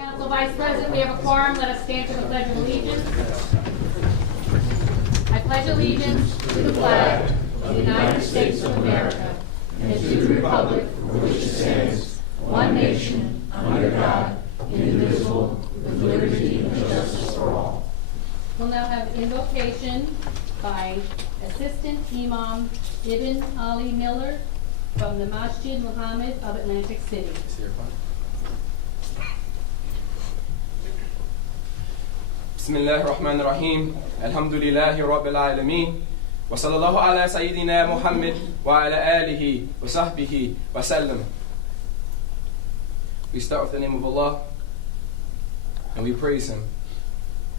Council Vice President, we have a quorum. Let us stand for the Pledge of Allegiance. I pledge allegiance to the flag of the United States of America and to the republic for which it stands, one nation, under God, indivisible, with liberty and justice for all. We'll now have invocation by Assistant Imam Ibn Ali Miller from the Masjid Muhammad of Atlantic City. بسم الله الرحمن الرحيم الحمد لله رب العالمين وصلى الله على سيدنا محمد وعلى آله وصحبه وسلم. We start with the name of Allah and we praise Him,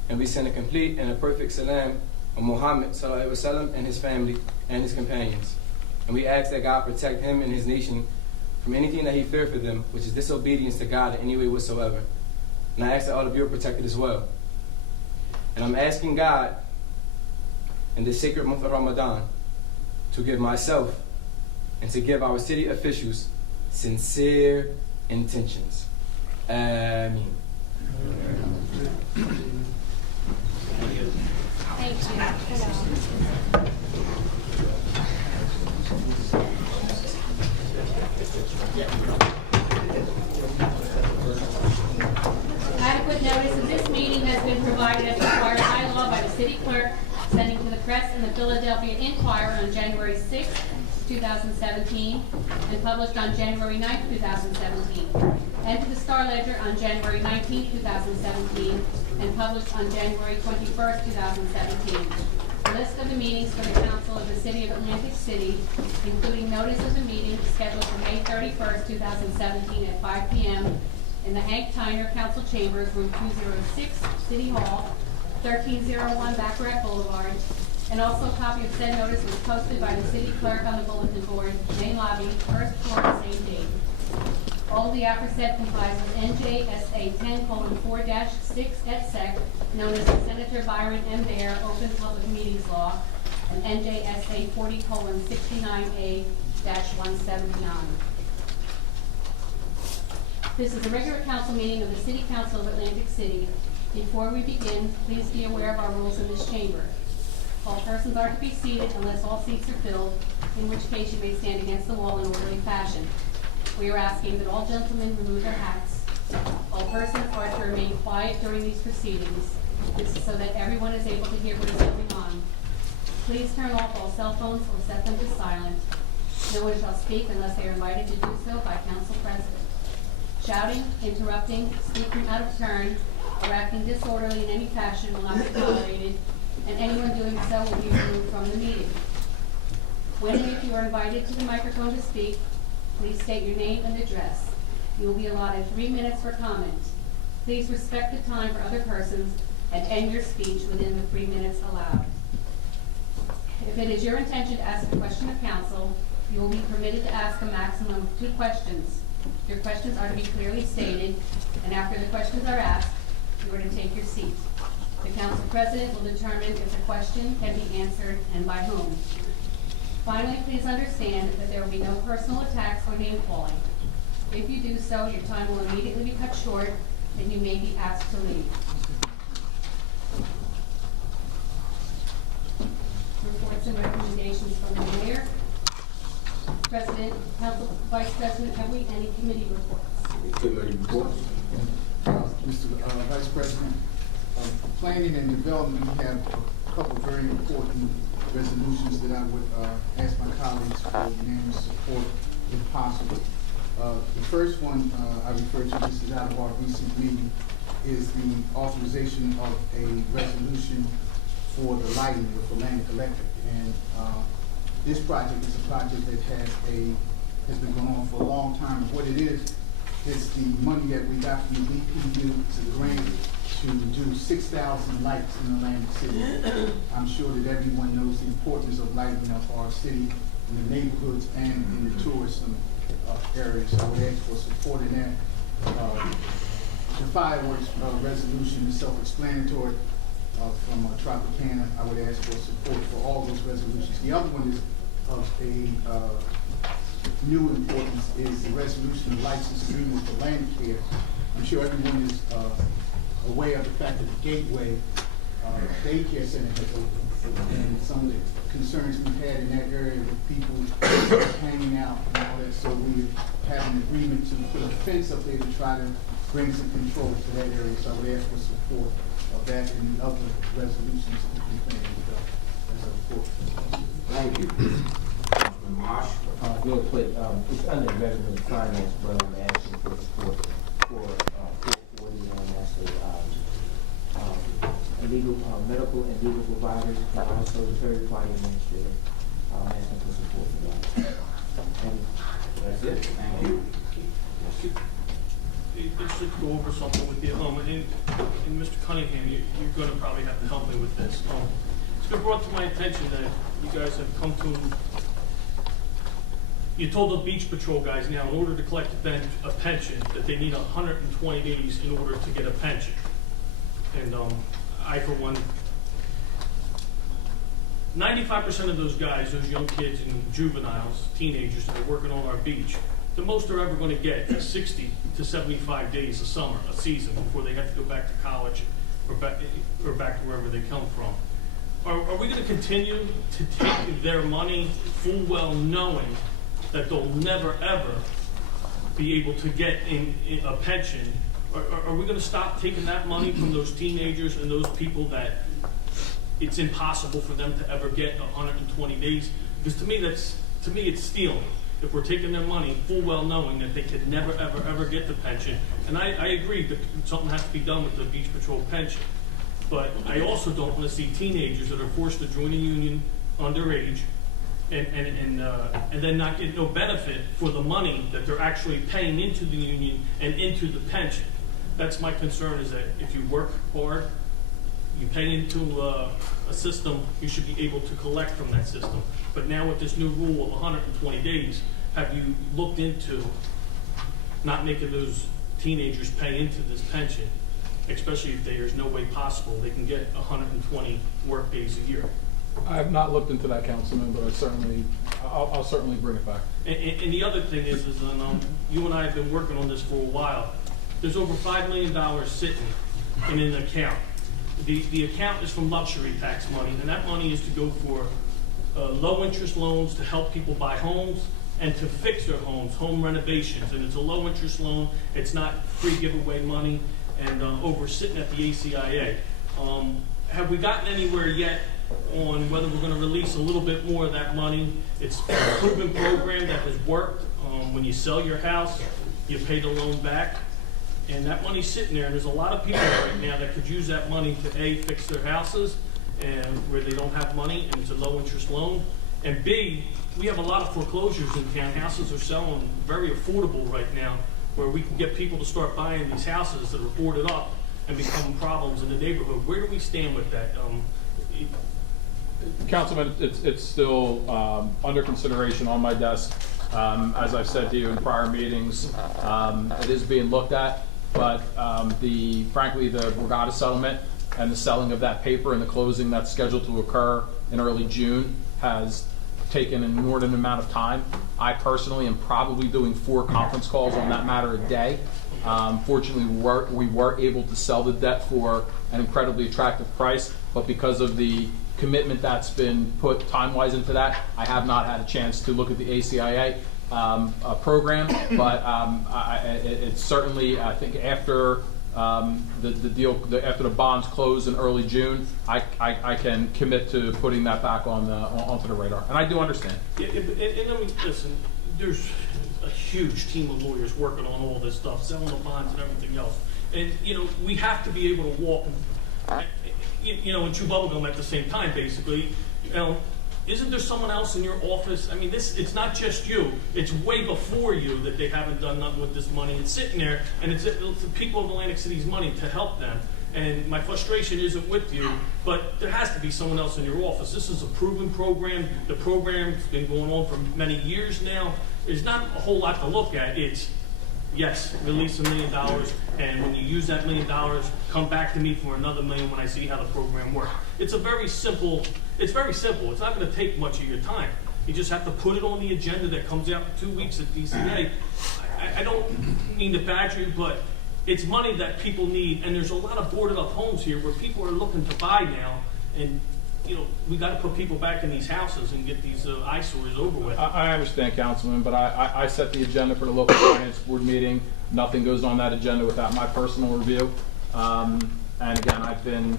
and we send a complete and a perfect salam on Muhammad sallallahu alaihi wasallam and his family and his companions, and we ask that God protect him and his nation from anything that He feared for them, which is disobedience to God in any way whatsoever. And I ask that all of you are protected as well. And I'm asking God in the sacred month of Ramadan to give myself and to give our city officials sincere intentions. Ameen. Thank you. Adequate notice of this meeting has been provided as required by law by the city clerk, sending to the press and the Philadelphia Inquirer on January 6, 2017, and published on January 9, 2017, and to the Star Ledger on January 19, 2017, and published on January 21, 2017. A list of the meetings for the Council of the City of Atlantic City, including notice of the meeting scheduled for May 31, 2017 at 5 p.m. in the Hank Tyner Council Chambers, Room 206, City Hall, 1301 Baccarat Boulevard, and also a copy of said notice was posted by the city clerk on the bulletin board, main lobby, first floor, same date. All of the aforesaid complies with NJSA 10:4-6 et sec, known as the Senator Byron M. Baer Open Public Meetings Law, and NJSA 40:69A-179. This is a regular council meeting of the City Council of Atlantic City. Before we begin, please be aware of our rules in this chamber. All persons are to be seated unless all seats are filled, in which case you may stand against the wall in orderly fashion. We are asking that all gentlemen remove their hats. All persons are to remain quiet during these proceedings. This is so that everyone is able to hear what is going on. Please turn off all cell phones or set them to silent. No one shall speak unless they are invited to do so by council president. Shouting, interrupting, speaking out of turn, or acting disorderly in any fashion will not be tolerated, and anyone doing so will be removed from the meeting. When and if you are invited to the microphone to speak, please state your name and address. You will be allotted 3 minutes for comment. Please respect the time for other persons and end your speech within the 3 minutes allowed. If it is your intention to ask a question of council, you will be permitted to ask a maximum of 2 questions. Your questions are to be clearly stated, and after the questions are asked, you are to take your seat. The council president will determine if the question can be answered and by whom. Finally, please understand that there will be no personal attacks or name calling. If you do so, your time will immediately be cut short and you may be asked to leave. Reports and recommendations from the mayor. President, Council Vice President, have we any committee reports? Committee reports. Mr. Vice President, planning and development, we have a couple of very important resolutions that I would ask my colleagues for unanimous support if possible. The first one I refer to, this is out of our recent meeting, is the authorization of a resolution for the lighting with Atlantic Electric. And this project is a project that has been going on for a long time. What it is, it's the money that we got from the DPU to the grant to do 6,000 lights in Atlantic City. I'm sure that everyone knows the importance of lighting up our city in the neighborhoods and in the tourism areas. So I would ask for support in that. The fireworks resolution is self-explanatory from Tropicana. I would ask for support for all those resolutions. The other one is of a new importance is the resolution of license agreement for land care I'm sure everyone is aware of the fact that the Gateway daycare center has opened, and some of the concerns we've had in that area with people hanging out and all that, so we have an agreement to put a fence up there to try to bring some control to that area, so I would ask for support of that and the other resolutions that we plan as a report. Thank you. Councilman Marsh. Real quick, it's under revenue finance, but I'm asking for support for 440, and that's the legal, medical and legal providers, and also the third-party administrator. I'm asking for support for that. And That's it. Thank you. Let's just go over something with you. And Mr. Cunningham, you're gonna probably have to help me with this. It's been brought to my attention that you guys have come to, you told the beach patrol guys now, in order to collect a pension, that they need 120 days in order to get a pension. And I, for one, 95% of those guys, those young kids and juveniles, teenagers that are working on our beach, the most they're ever going to get is 60 to 75 days a summer, a season, before they have to go back to college or back to wherever they come from. Are we going to continue to take their money full well knowing that they'll never ever be able to get in a pension? Are we going to stop taking that money from those teenagers and those people that it's impossible for them to ever get 120 days? Because to me it's stealing. If we're taking their money full well knowing that they could never, ever, ever get the pension. And I agree that something has to be done with the beach patrol pension. But I also don't want to see teenagers that are forced to join a union underage and then not get no benefit for the money that they're actually paying into the union and into the pension. That's my concern, is that if you work hard, you pay into a system, you should be able to collect from that system. But now with this new rule of 120 days, have you looked into not making those teenagers pay into this pension, especially if there's no way possible they can get 120 work days a year? I have not looked into that, Councilman, but I'll certainly bring it back. And the other thing is you and I have been working on this for a while. There's over $5 million sitting in an account. The account is from luxury tax money, and that money is to go for low interest loans to help people buy homes and to fix their homes, home renovations. And it's a low interest loan. It's not free giveaway money, and over sitting at the ACIA. Have we gotten anywhere yet on whether we're going to release a little bit more of that money? It's a proven program that has worked. When you sell your house, you pay the loan back. And that money's sitting there, and there's a lot of people right now that could use that money to A, fix their houses, and where they don't have money, and it's a low interest loan. And B, we have a lot of foreclosures in town. Houses are selling very affordable right now, where we can get people to start buying these houses that are boarded up and become problems in the neighborhood. Where do we stand with that? Councilman, it's still under consideration on my desk. As I've said to you in prior meetings, it is being looked at, but frankly, the Borgata settlement and the selling of that paper and the closing that's scheduled to occur in early June has taken an inordinate amount of time. I personally am probably doing 4 conference calls on that matter a day. Fortunately, we were able to sell the debt for an incredibly attractive price, but because of the commitment that's been put time-wise into that, I have not had a chance to look at the ACIA program, but it's certainly, I think after after the bonds close in early June, I can commit to putting that back onto the radar, and I do understand. Yeah, and I mean, listen, there's a huge team of lawyers working on all this stuff, selling the bonds and everything else, and we have to be able to walk, and chew bubblegum at the same time, basically. Isn't there someone else in your office? I mean, it's not just you. It's way before you that they haven't done nothing with this money. It's sitting there, and it's the people of Atlantic City's money to help them. And my frustration isn't with you, but there has to be someone else in your office. This is a proven program. The program's been going on for many years now. There's not a whole lot to look at. It's, yes, release $1 million, and when you use that $1 million, come back to me for another $1 million when I see how the program works. It's very simple. It's not going to take much of your time. You just have to put it on the agenda that comes out in 2 weeks at DCA. I don't mean to badger you, but It's money that people need, and there's a lot of boarded up homes here where people are looking to buy now, and, you know, we gotta put people back in these houses and get these eyesores over with. I understand, Councilman, but I set the agenda for the local finance board meeting. Nothing goes on that agenda without my personal review. And again, I've been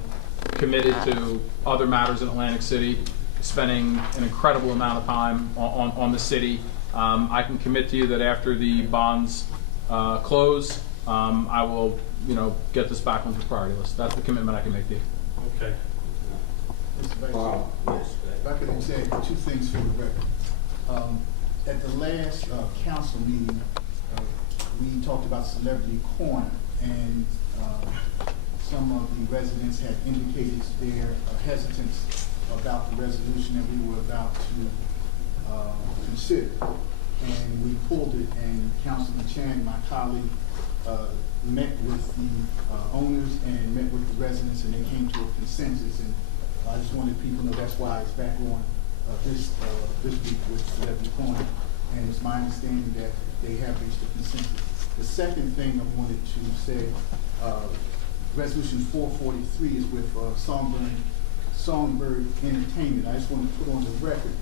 committed to other matters in Atlantic City, spending an incredible amount of time on the city. I can commit to you that after the bonds close, I will, get this back on the priority list. That's the commitment I can make to you. Okay. Mr. Vice Bob, Chair, yes, if I could interject 2 things for the record. At the last council meeting, we talked about Celebrity Corner, and some of the residents had indicated their hesitance about the resolution that we were about to consider. And we pulled it, and Councilman Chan, my colleague, met with the owners and met with the residents, and they came to a consensus. And I just wanted people to know that's why it's back on this week with Celebrity Corner. And it's my understanding that they have reached a consensus. The second thing I wanted to say, Resolution 443 is with Songbird Entertainment. I just want to put on the record,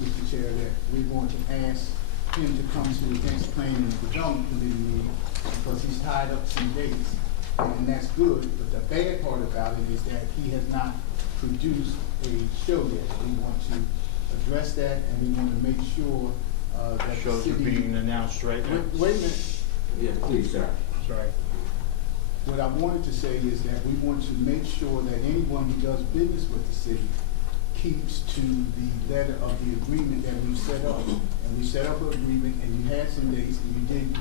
Mr. Chair, that we're going to ask him to come to the next Planning and Development Committee meeting because he's tied up some dates, and that's good. But the bad part about it is that he has not produced a show yet. We want to address that, and we want to make sure that Shows the are city... being announced right now. Wait a minute. yes, please, sir. Sorry. What I wanted to say is that we want to make sure that anyone who does business with the city keeps to the letter of the agreement that we've set up. And we set up an agreement, and you had some dates, and you didn't,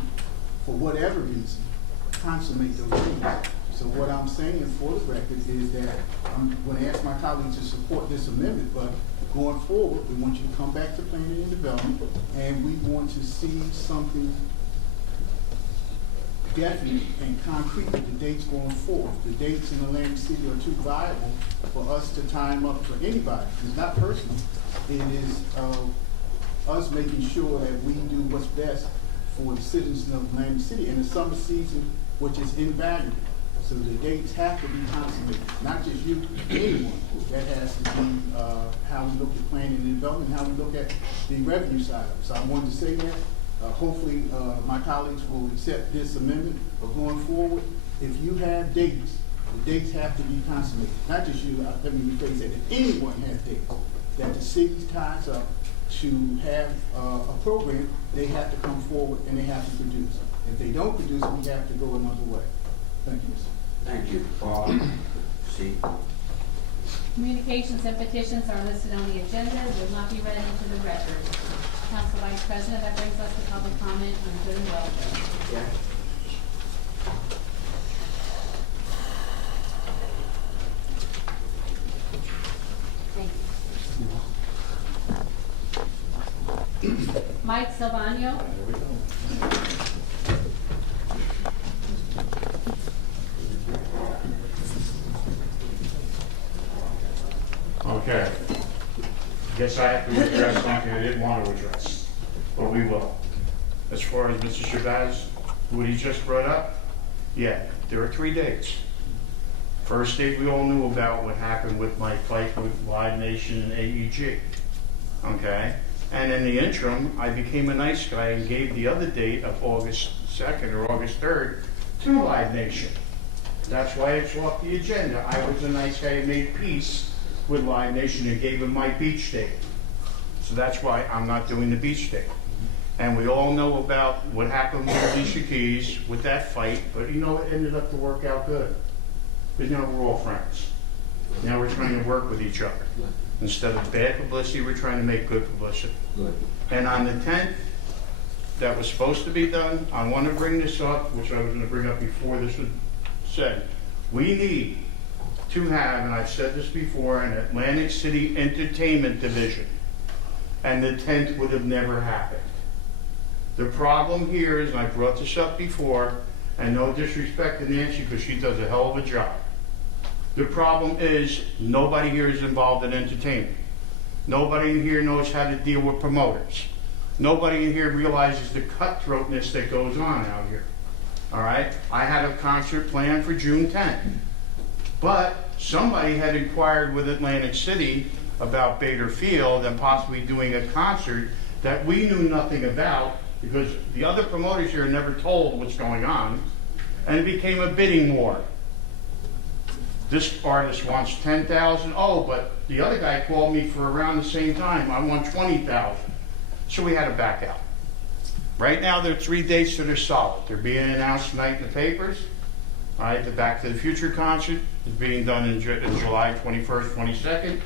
for whatever reason, consummate those dates. So what I'm saying for the record is that I'm going to ask my colleagues to support this amendment, but going forward, we want you to come back to planning and development, and we want to see something definite and concrete with the dates going forward. The dates in Atlantic City are too viable for us to time up for anybody. It's not personal. It is us making sure that we do what's best for the citizens of Atlantic City. And the summer season, which is invaluable. So the dates have to be consummated. Not just you, anyone. That has to be how we look at planning and development, how we look at the revenue side of it. So I wanted to say that. Hopefully, my colleagues will accept this amendment. But going forward, if you have dates, the dates have to be consummated. Not just you, let me rephrase that. If anyone has dates that the city ties up to have a program, they have to come forward and they have to produce. If they don't produce, we have to go another way. Thank you, Mr. Thank you. Bob, see. Communications and petitions are listed on the agenda, will not be read into the record. Council Vice President, that brings us to public comment on good and welfare. Yeah. Thank you. Mike Silvano. Okay. Guess I have to address something I didn't want to address, but we will. As far as Mr. Shabazz, what he just brought up, yeah, there are 3 dates. First date, we all knew about what happened with my fight with Live Nation and AEG, okay? And in the interim, I became a nice guy and gave the other date of August 2nd or August 3rd to Live Nation. That's why it's off the agenda. I was a nice guy and made peace with Live Nation and gave him my beach date. So that's why I'm not doing the beach date. And we all know about what happened with Alicia Keys with that fight, but it ended up to work out good. But we're all friends. Now we're trying to work with each other. Instead of bad publicity, we're trying to make good publicity. Good. And on the 10th, that was supposed to be done, I want to bring this up, which I was going to bring up before this was said. We need to have, and I've said this before, an Atlantic City Entertainment Division. And the 10th would have never happened. The problem here is, and I brought this up before, and no disrespect to Nancy because she does a hell of a job. The problem is nobody here is involved in entertainment. Nobody in here knows how to deal with promoters. Nobody in here realizes the cutthroatness that goes on out here. all right? I had a concert planned for June 10th. But somebody had inquired with Atlantic City about Bader Field and possibly doing a concert that we knew nothing about, because the other promoters here never told what's going on, and it became a bidding war. This artist wants 10,000. Oh, but the other guy called me for around the same time. I want 20,000. So we had to back out. Right now, there are 3 dates that are solid. They're being announced tonight in the papers. All right, the Back to the Future concert is being done in July 21st, 22nd.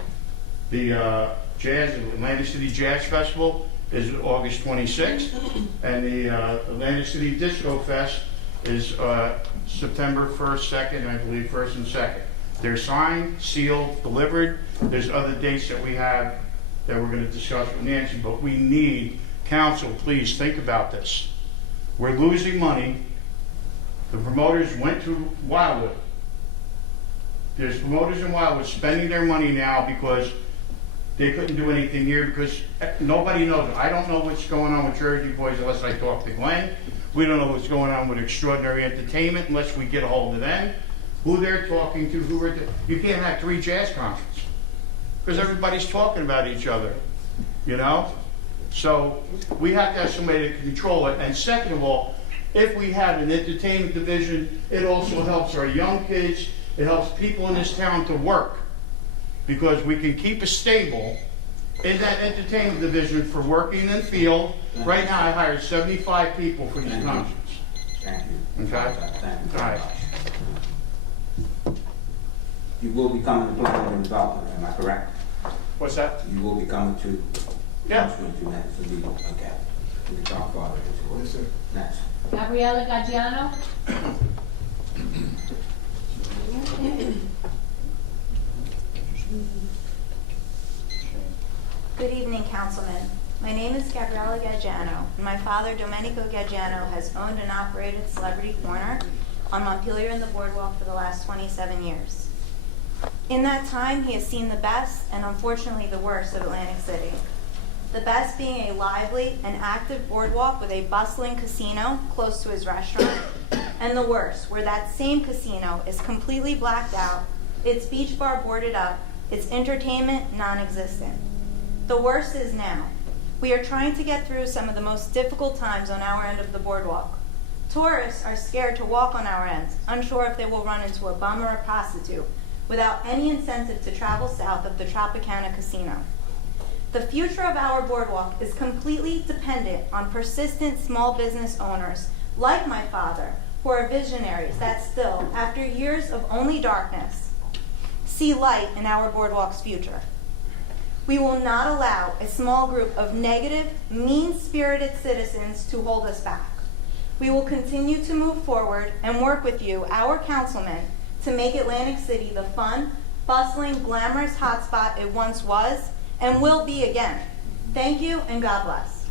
The Atlantic City Jazz Festival is August 26th. And the Atlantic City Disco Fest is September 1st, 2nd, I believe 1st and 2nd. They're signed, sealed, delivered. There's other dates that we have that we're going to discuss with Nancy, but we need council, please think about this. We're losing money. The promoters went to Wildwood. There's promoters in Wildwood spending their money now because they couldn't do anything here because nobody knows. I don't know what's going on with Jersey Boys unless I talk to Glenn. We don't know what's going on with Extraordinary Entertainment unless we get a hold of them. Who they're talking to, you can't have 3 jazz concerts because everybody's talking about each other, you know? So we have to have somebody to control it. And second of all, if we have an entertainment division, it also helps our young kids. It helps people in this town to work because we can keep us stable in that entertainment division for working in the field. Right now, I hired 75 people for these concerts. Thank you. Okay? Thank you All right. very much. You will be coming to planning and development, am I correct? What's that? You will be coming to Yeah. council to next to the, okay. To the top part of Yes, sir. Next. Gabriela Gaggiano. Good evening, Councilman. My name is Gabriela Gaggiano, and my father, Domenico Gaggiano, has owned and operated Celebrity Corner on Montpelier and the Boardwalk for the last 27 years. In that time, he has seen the best and unfortunately the worst of Atlantic City. The best being a lively and active boardwalk with a bustling casino close to his restaurant, and the worst, where that same casino is completely blacked out, its beach bar boarded up, its entertainment non-existent. The worst is now. We are trying to get through some of the most difficult times on our end of the boardwalk. Tourists are scared to walk on our end, unsure if they will run into a bum or a prostitute, without any incentive to travel south of the Tropicana Casino. The future of our boardwalk is completely dependent on persistent small business owners, like my father, who are visionaries that still, after years of only darkness, see light in our boardwalk's future. We will not allow a small group of negative, mean-spirited citizens to hold us back. We will continue to move forward and work with you, our councilmen, to make Atlantic City the fun, bustling, glamorous hotspot it once was and will be again. Thank you and God bless.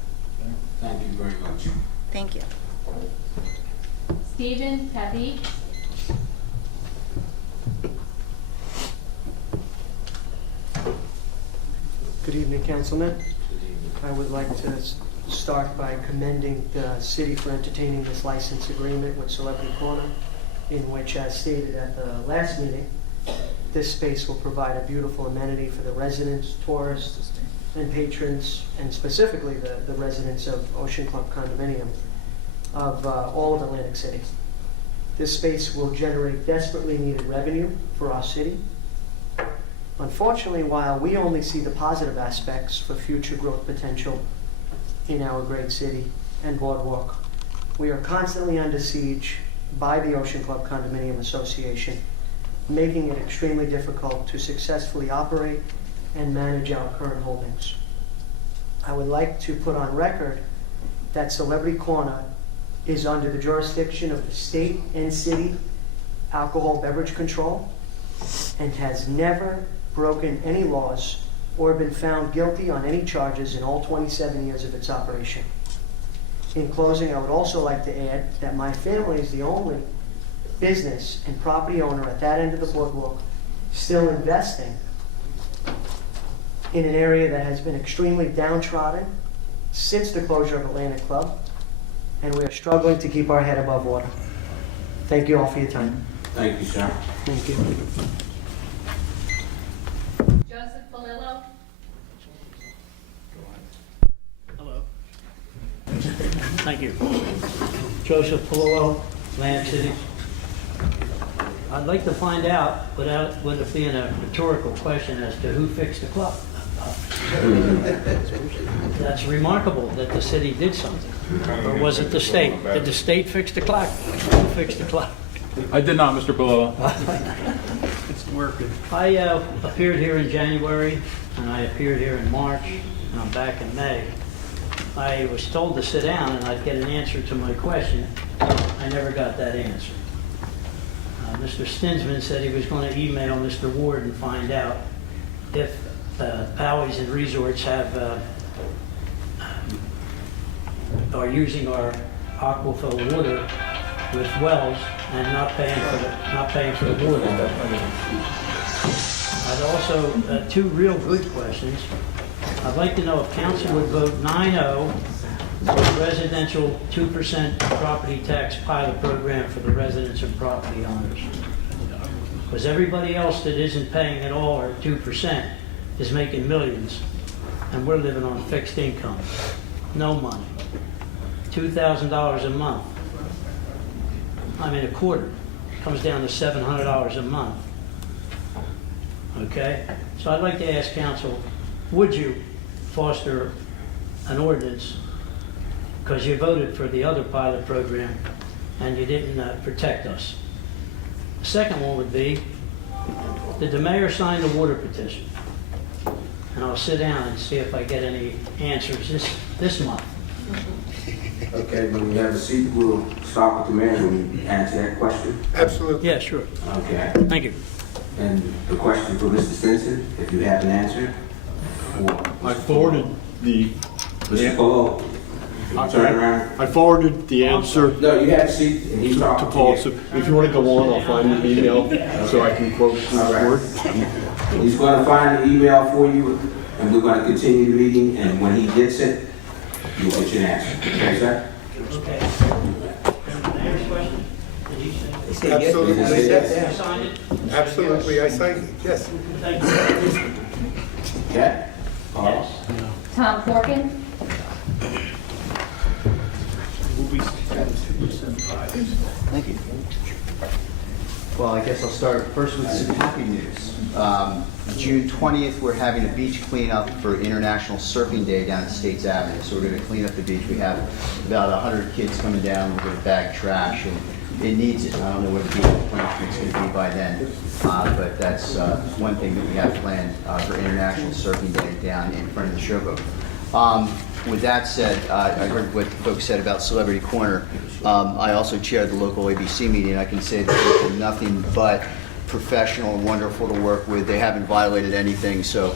Thank you very much. Thank you. Stephen Tabi. Good evening, Councilman. I would like to start by commending the city for entertaining this license agreement with Celebrity Corner, in which, as stated at the last meeting, this space will provide a beautiful amenity for the residents, tourists, and patrons, and specifically the residents of Ocean Club Condominium of all of Atlantic City. This space will generate desperately needed revenue for our city. Unfortunately, while we only see the positive aspects for future growth potential in our great city and boardwalk, we are constantly under siege by the Ocean Club Condominium Association, making it extremely difficult to successfully operate and manage our current holdings. I would like to put on record that Celebrity Corner is under the jurisdiction of the state and city alcohol beverage control and has never broken any laws or been found guilty on any charges in all 27 years of its operation. In closing, I would also like to add that my family is the only business and property owner at that end of the boardwalk still investing in an area that has been extremely downtrodden since the closure of Atlantic Club, and we are struggling to keep our head above water. Thank you all for your time. Thank you, sir. Thank you. Joseph Palillo. Hello. Thank you. Joseph Palillo, Atlantic City. I'd like to find out, without it being a rhetorical question, as to who fixed the clock. That's remarkable that the city did something. Or was it the state? Did the state fix the clock? Who fixed the clock? I did not, Mr. Palillo. It's working. I appeared here in January, and I appeared here in March, and I'm back in May. I was told to sit down and I'd get an answer to my question. I never got that answer. Mr. Stinsman said he was going to email Mr. Ward and find out if Powys and resorts have are using our aquifer water with wells and not paying for the water. I'd also two real good questions. I'd like to know if council would vote 9-0 for the residential 2% property tax pilot program for the residents and property owners. Because everybody else that isn't paying at all, or 2%, is making millions, and we're living on fixed income. No money. $2,000 a month. I mean, a quarter. Comes down to $700 a month. Okay? So I'd like to ask council, would you foster an ordinance, because you voted for the other pilot program and you didn't protect us? The second one would be, did the mayor sign the water petition? And I'll sit down and see if I get any answers this month. Okay, when we have a seat, we'll start with the mayor and answer that question. Absolutely. Yeah, sure. Okay. Thank you. And the question for Mr. Stinson, if you have an answer. I forwarded the. Mr. Polo, turn around. I forwarded the answer No, you have a seat and he's to talking Paul. to So you. if you want to go on, I'll find the email so I can quote the All right. word. He's going to find the email for you, and we're going to continue the meeting, and when he gets it, you'll get your answer. Okay, sir? Okay. Mayor's question? Did he say? Absolutely. You signed it? Absolutely, I signed it, yes. Thank you. Okay? Yes. Tom Corkin. Thank you. Well, I guess I'll start first with some happy news. June 20th, we're having a beach cleanup for International Surfing Day down at States Avenue. So we're going to clean up the beach. We have about 100 kids coming down. We're going to bag trash, and it needs it. I don't know what the beach plan's going to be by then, but that's one thing that we have planned for International Surfing Day down in front of the Showboat. With that said, I heard what folks said about Celebrity Corner. I also chaired the local ABC meeting. I can say that they've been nothing but professional and wonderful to work with. They haven't violated anything, so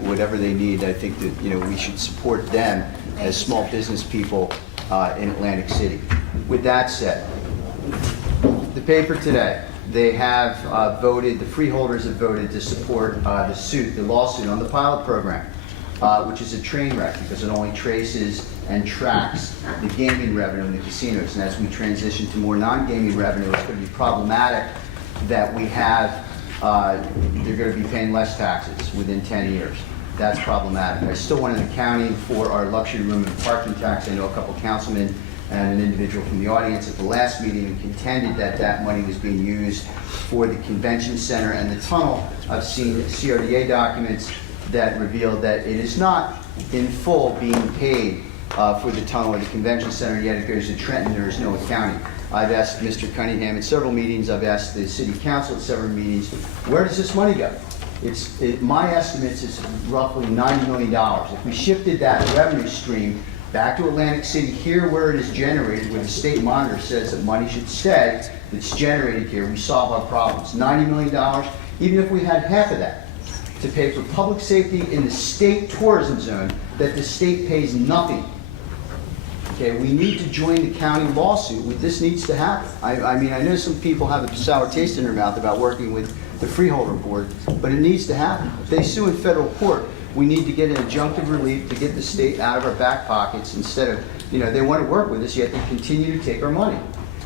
whatever they need, I think that we should support them as small business people in Atlantic City. With that said, the paper today, they have voted, the freeholders have voted to support the lawsuit on the pilot program. Which is a train wreck because it only traces and tracks the gaming revenue in the casinos. And as we transition to more non-gaming revenue, it's going to be problematic that we have, they're going to be paying less taxes within 10 years. That's problematic. I still want an accounting for our luxury room and parking tax. I know a couple councilmen and an individual from the audience at the last meeting contended that that money was being used for the convention center and the tunnel. I've seen CRDA documents that revealed that it is not in full being paid for the tunnel or the convention center, yet it goes to Trenton. There is no accounting. I've asked Mr. Cunningham at several meetings, I've asked the city council at several meetings, where does this money go? My estimates is roughly $90 million. If we shifted that revenue stream back to Atlantic City, here where it is generated, where the state monitor says that money should stay, that's generated here, we solve our problems. $90 million, even if we had half of that, to pay for public safety in the state tourism zone that the state pays nothing. Okay, we need to join the county lawsuit. This needs to happen. I mean, I know some people have a sour taste in their mouth about working with the freeholder board, but it needs to happen. If they sue in federal court, we need to get an injunctive relief to get the state out of our back pockets instead of, they want to work with us, yet they continue to take our money.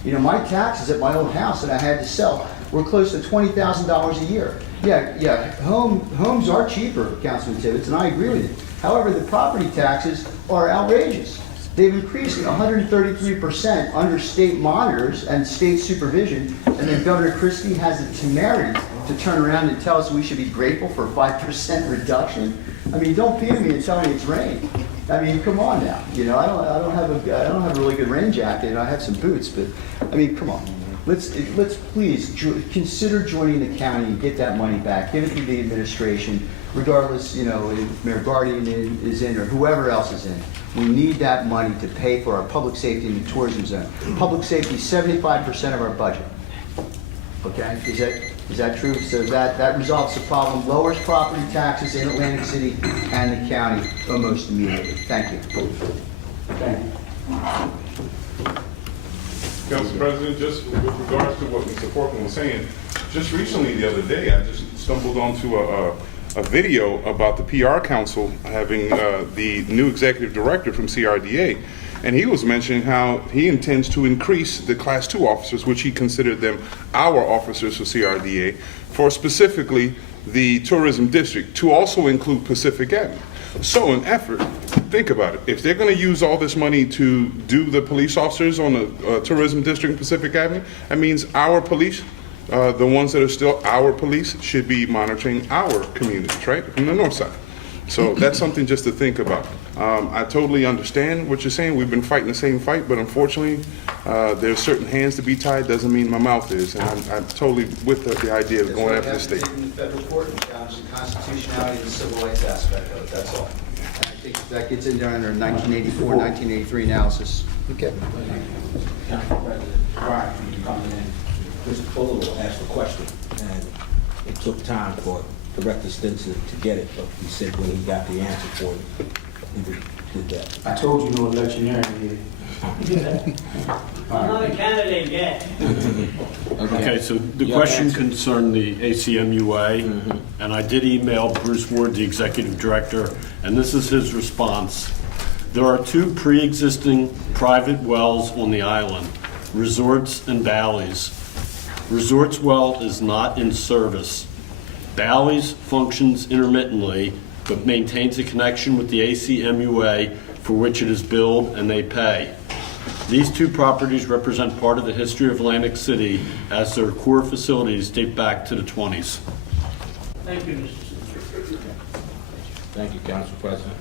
You know, my taxes at my old house that I had to sell were close to $20,000 a year. Yeah, homes are cheaper, Councilman Tibbetts, and I agree with you. However, the property taxes are outrageous. They've increased 133% under state monitors and state supervision, and then Governor Christie has the temerity to turn around and tell us we should be grateful for a 5% reduction. I mean, don't pee me and tell me it's rain. I mean, come on now. You know, I don't have a really good rain jacket. I have some boots, but I mean, come on. Let's please consider joining the county and get that money back. Give it to the administration, regardless, you know, if Mayor Guardian is in or whoever else is in. We need that money to pay for our public safety in the tourism zone. Public safety is 75% of our budget. Okay, is that true? So that resolves the problem, lowers property taxes in Atlantic City and the county almost immediately. Thank you. Thank you. Council President, just with regards to what Mr. Portman was saying, just recently the other day, I just stumbled onto a video about the PR Council having the new executive director from CRDA, and he was mentioning how he intends to increase the Class 2 officers, which he considered them our officers for CRDA, for specifically the tourism district, to also include Pacific Avenue. So in effort, think about it. If they're going to use all this money to do the police officers on the tourism district in Pacific Avenue, that means our police, the ones that are still our police, should be monitoring our communities, right, from the north side. So that's something just to think about. I totally understand what you're saying. We've been fighting the same fight, but unfortunately, there's certain hands to be tied. Doesn't mean my mouth is. And I'm totally with the idea of going after the state. In the federal court and challenge the constitutionality and the civil rights aspect of it. That's all. And I think that gets in there under 1984, 1983 analysis. Okay. Council President, prior to you coming in, Mr. Fuller asked a question, and it took time for Director Stinson to get it, but he said when he got the answer for it, he did that. I told you no electioneering here. I'm not a candidate yet. Okay, so the question concerned the ACMUA, and I did email Bruce Ward, the executive director, and this is his response. There are two pre-existing private wells on the island, Resorts and Bally's. Resorts well is not in service. Bally's functions intermittently, but maintains a connection with the ACMUA for which it is billed and they pay. These two properties represent part of the history of Atlantic City, as their core facilities date back to the 20s. Thank you, Mr. Senator. Thank you, Council President.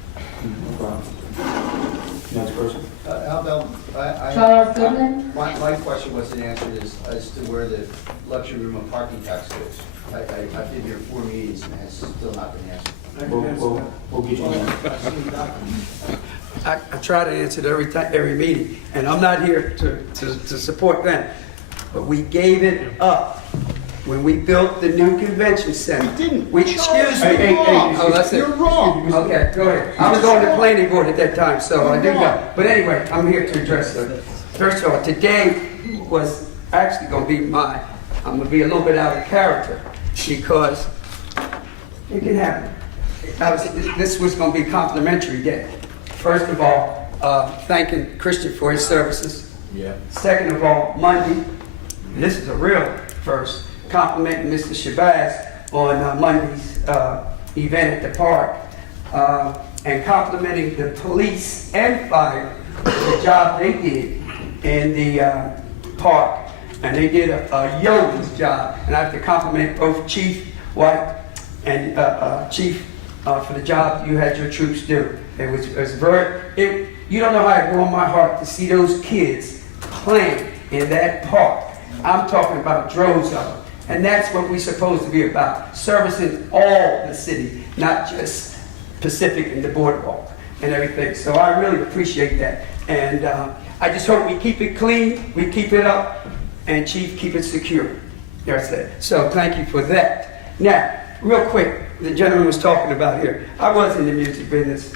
Next person. How about, Charles Goodman? My question wasn't answered as to where the luxury room and parking tax goes. I've been here 4 meetings and it has still not been answered. We'll get you that. I try to answer it every meeting, and I'm not here to support them. But we gave it up when we built the new convention center. We didn't. Excuse me. Oh, that's it. You're wrong. Okay, go ahead. I was on the planning board at that time, so I do know. But anyway, I'm here to address it. First of all, today was actually going to be I'm going to be a little bit out of character because it can happen. This was going to be a complimentary day. First of all, thanking Christian for his services. Yeah. Second of all, Monday, and this is a real first, complimenting Mr. Shabazz on Monday's event at the park, and complimenting the police and fire for the job they did in the park. And they did a yeoman's job. And I have to compliment both Chief White and Chief for the job you had your troops do. It was you don't know how it warmed my heart to see those kids playing in that park. I'm talking about droves of them. And that's what we're supposed to be about, servicing all the city, not just Pacific and the boardwalk and everything. So I really appreciate that. And I just hope we keep it clean, we keep it up, and Chief, keep it secure. That's it. So thank you for that. Now, real quick, the gentleman was talking about here. I was in the music business.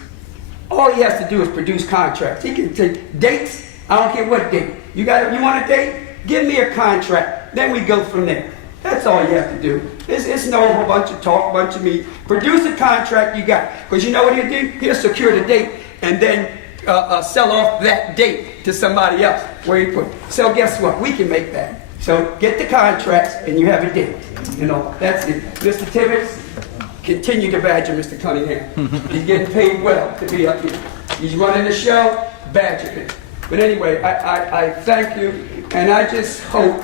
All he has to do is produce contracts. He can take dates. I don't care what date. You want a date? Give me a contract. Then we go from there. That's all you have to do. It's no whole bunch of talk, bunch of me. Produce a contract you got. Because you know what he'll do? He'll secure the date, and then sell off that date to somebody else where you put. So guess what? We can make that. So get the contracts and you have a date. You know, that's it. Mr. Tibbetts, continue to badger Mr. Cunningham. He's getting paid well to be up here. He's running the show, badger him. But anyway, I thank you, and I just hope.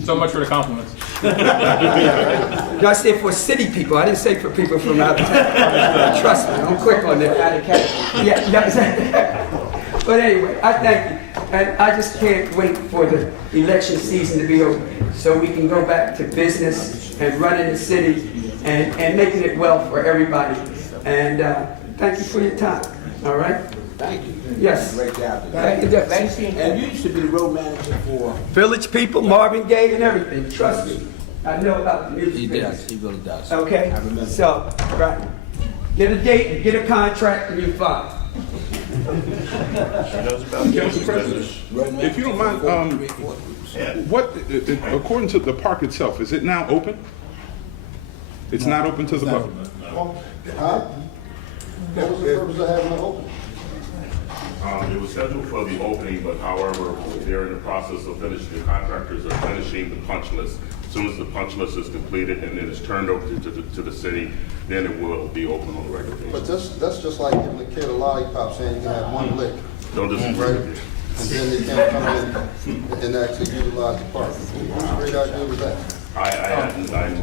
So much for the compliments. I said for city people. I didn't say for people from out of town. Trust me, I'm quick on that. Out of category. Yeah. But anyway, I thank you. And I just can't wait for the election season to be over so we can go back to business and running the city and making it well for everybody. And thank you for your time. All right? Thank you. Yes. Great job. Thank you. And you used to be the road manager for... Village People, Marvin Gaye, and everything. Trust me. I know about the music business. He really does. Okay? I remember. So, right. Get a date, get a contract, and you're fine. If you don't mind, according to the park itself, is it now open? It's not open to the public? Huh? What was the purpose of having it open? It was scheduled for the opening, but however, they're in the process of finishing, the contractors are finishing the punch list. As soon as the punch list is completed and then it's turned over to the city, then it will be open on a regular basis. But that's just like giving a kid a lollipop saying you can have one lick. Don't disagree. Right? And then they can't come in and actually utilize the park. Whose great idea was that? I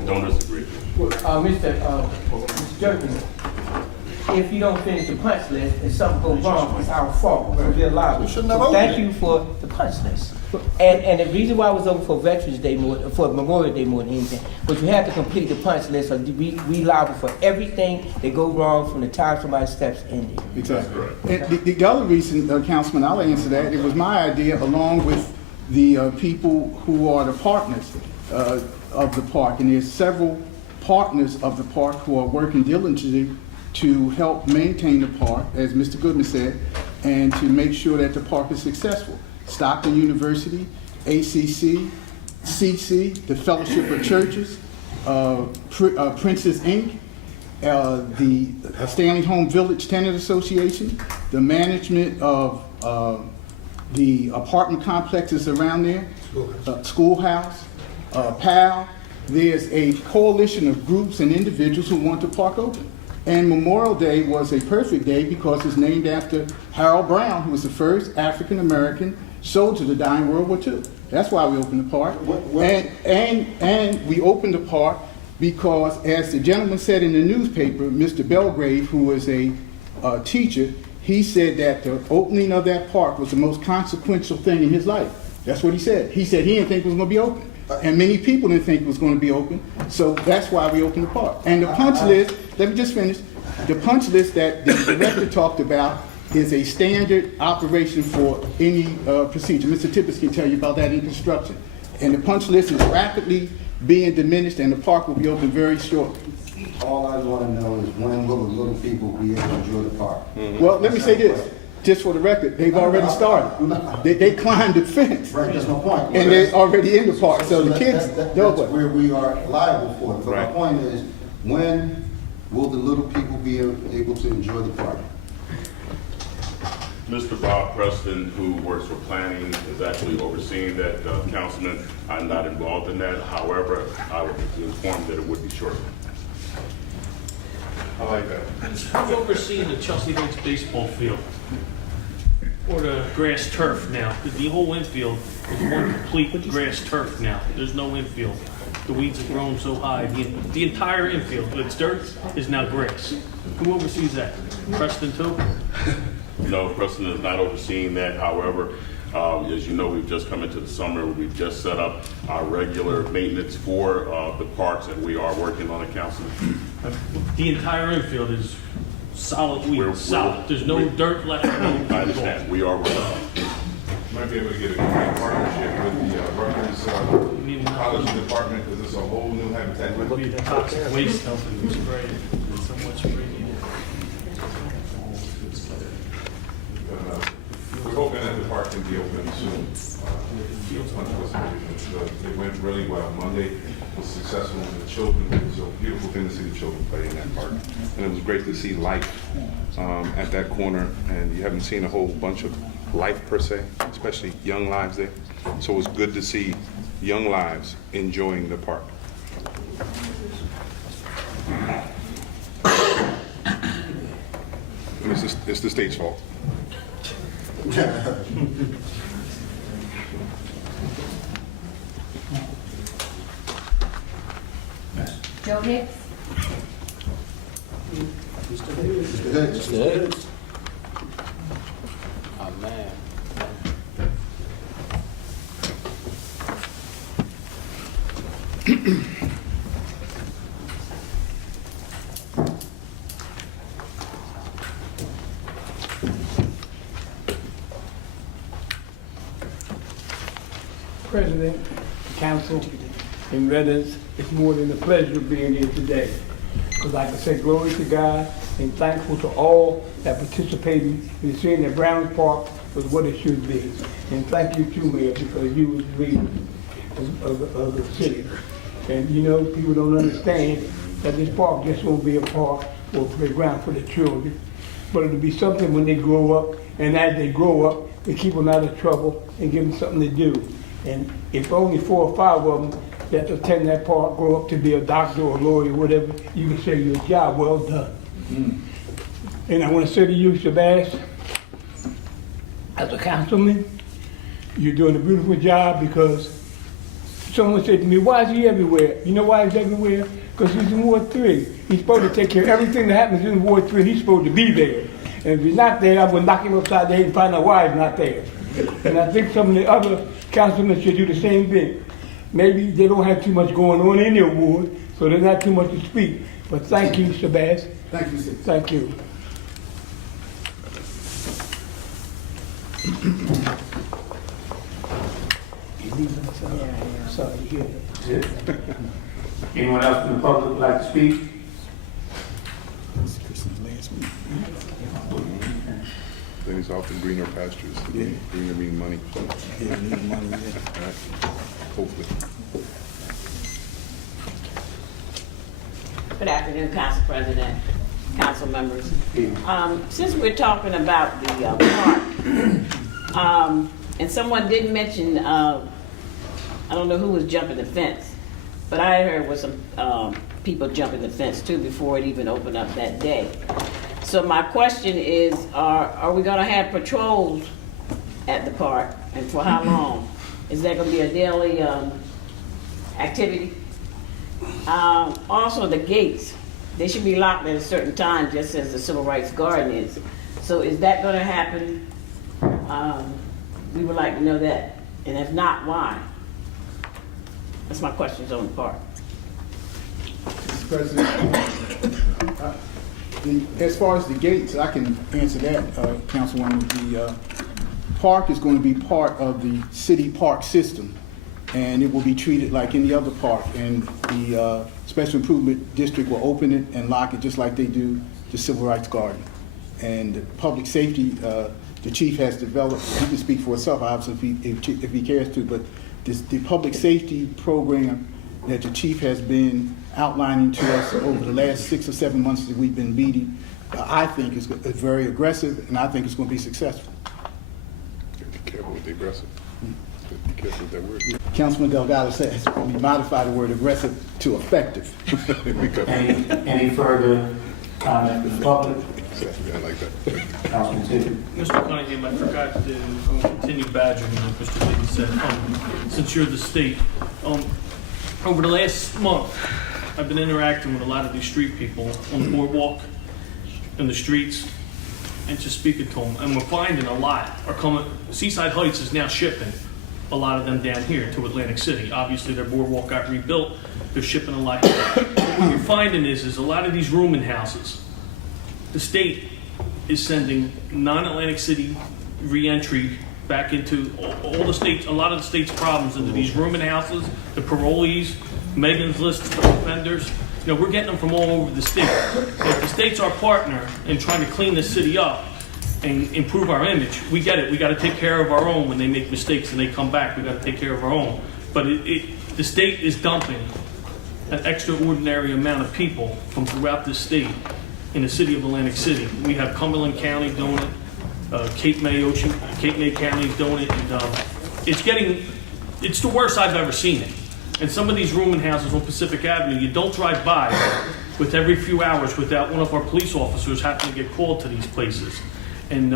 don't disagree. Mr. Jerkins, if you don't finish the punch list and something goes wrong, it's our fault. We're gonna be liable. So thank you for the punch list. And the reason why I was open for Veterans Day for Memorial Day more than anything, was you have to complete the punch list, or we liable for everything that go wrong from the time somebody steps in there. Exactly. And the other reason, Councilman, I'll answer that. It was my idea, along with the people who are the partners of the park, and there's several partners of the park who are working diligently to help maintain the park, as Mr. Goodman said, and to make sure that the park is successful. Stockton University, ACC, CC, the Fellowship of Churches, Princess Inc., the Stanley Home Village Tenant Association, the management of the apartment complexes around there, Schoolhouse, PAL. There's a coalition of groups and individuals who want the park open. And Memorial Day was a perfect day because it's named after Harold Brown, who was the first African-American soldier to die in World War II. That's why we opened the park. And we opened the park because, as the gentleman said in the newspaper, Mr. Belgrave, who was a teacher, he said that the opening of that park was the most consequential thing in his life. That's what he said. He said he didn't think it was going to be open. And many people didn't think it was going to be open. So that's why we opened the park. And the punch list, let me just finish. The punch list that the director talked about is a standard operation for any procedure. Mr. Tibbetts can tell you about that in construction. And the punch list is rapidly being diminished, and the park will be open very shortly. All I want to know is when will the little people be able to enjoy the park? Well, let me say this, just for the record, they've already started. They climbed the fence. Right, that's my point. And they're already in the park, so the kids, that's where we are liable for it. But my point is, when will the little people be able to enjoy the park? Mr. Bob Preston, who works for planning, is actually overseeing that, Councilman. I'm not involved in that. However, I would be informed that it would be shortly. I like that. Who's overseeing the Chelsea Heights baseball field? Or the grass turf now? Because the whole infield is one complete grass turf now. There's no infield. The weeds have grown so high. The entire infield, it's dirt, is now grass. Who oversees that? Preston too? No, Preston is not overseeing that. However, as you know, we've just come into the summer. We've just set up our regular maintenance for the parks, and we are working on a council. The entire infield is solid weeds, solid. There's no dirt left. I understand. We are working on it. Might be able to get a great partnership with the Rutgers College Department, because it's a whole new habitat. Look at the toxic waste dumping we spray. There's so much spraying. We're hoping that the park can be open soon. It went really well. Monday was successful with the children. It was a beautiful thing to see the children play in that park. And it was great to see life at that corner. And you haven't seen a whole bunch of life per se, especially young lives there. So it was good to see young lives enjoying the park. And it's the state's fault. Joe Hicks. Mr. Hicks. Oh, man. President, Council, and residents, it's more than a pleasure being here today. Because like I said, glory to God and thankful to all that participated in seeing that Browns Park was what it should be. And thank you too, Mayor, because you was the leader of the city. And you know, people don't understand that this park just won't be a park or a playground for the children, but it'll be something when they grow up, and as they grow up, we keep them out of trouble and give them something to do. And if only 4 or 5 of them that attend that park grow up to be a doctor or a lawyer or whatever, you can say your job well done. And I want to say to you, Shabazz, as a councilman, you're doing a beautiful job, because someone said to me, why is he everywhere? You know why he's everywhere? Because he's in Ward 3. He's supposed to take care of everything that happens in Ward 3. He's supposed to be there. And if he's not there, I would knock him upside the head and find out why he's not there. And I think some of the other councilmen should do the same thing. Maybe they don't have too much going on in their ward, so there's not too much to speak. But thank you, Shabazz. Thank you, sir. Thank you. Sorry, here. Anyone else from the public would like to speak? Then he's off in greener pastures. Greener mean money. Yeah, need money, yeah. Right. Hopefully. Good afternoon, Council President, council members. Since we're talking about the park, and someone did mention, I don't know who was jumping the fence, but I heard was some people jumping the fence too before it even opened up that day. So my question is, are we gonna have patrols at the park, and for how long? Is that gonna be a daily activity? Also, the gates, they should be locked at a certain time, just as the Civil Rights Guard is. So is that gonna happen? We would like to know that, and if not, why? That's my questions on the park. Mr. President, as far as the gates, I can answer that, Councilwoman. The park is going to be part of the city park system, and it will be treated like any other park, and the Special Improvement District will open it and lock it just like they do the Civil Rights Garden. And the public safety, the chief has developed, he can speak for himself, obviously, if he cares to, but the public safety program that the chief has been outlining to us over the last 6 or 7 months that we've been meeting, I think is very aggressive, and I think it's going to be successful. Be careful with the aggressive. Be careful with that word. Councilman Delgado says we modify the word aggressive to effective. Any further comment from the public? I like that. Councilman Tippett. Mr. Cunningham, I forgot to continue badgering you, what Mr. Lee said. Since you're the state, over the last month, I've been interacting with a lot of these street people on the boardwalk, in the streets, and just speaking to them. And we're finding a lot are coming. Seaside Heights is now shipping a lot of them down here to Atlantic City. Obviously, their boardwalk got rebuilt. They're shipping a lot. What you're finding is a lot of these rooming houses. The state is sending non-Atlantic City re-entry back into all the states, a lot of the state's problems into these rooming houses, the parolees, Megan's List of offenders. You know, we're getting them from all over the state. So if the state's our partner in trying to clean this city up and improve our image, we get it. We got to take care of our own when they make mistakes and they come back. We got to take care of our own. But the state is dumping an extraordinary amount of people from throughout the state in the city of Atlantic City. We have Cumberland County doing it, Cape May County is doing it, and it's the worst I've ever seen it. And some of these rooming houses on Pacific Avenue, you don't drive by with every few hours without one of our police officers having to get called to these places. And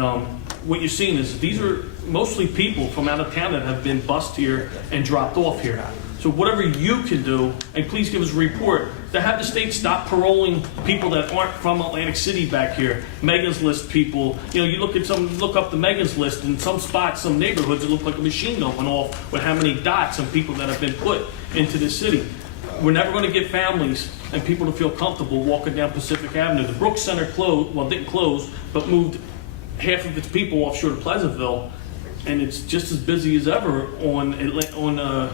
what you're seeing is these are mostly people from out of town that have been bussed here and dropped off here. So whatever you can do, and please give us a report, to have the state stop paroling people that aren't from Atlantic City back here. Megan's List people, you look up the Megan's List, in some spots, some neighborhoods, it look like a machine gun went off with how many dots and people that have been put into the city. We're never going to get families and people to feel comfortable walking down Pacific Avenue. The Brooks Center didn't close, but moved half of its people offshore to Pleasantville, and it's just as busy as ever on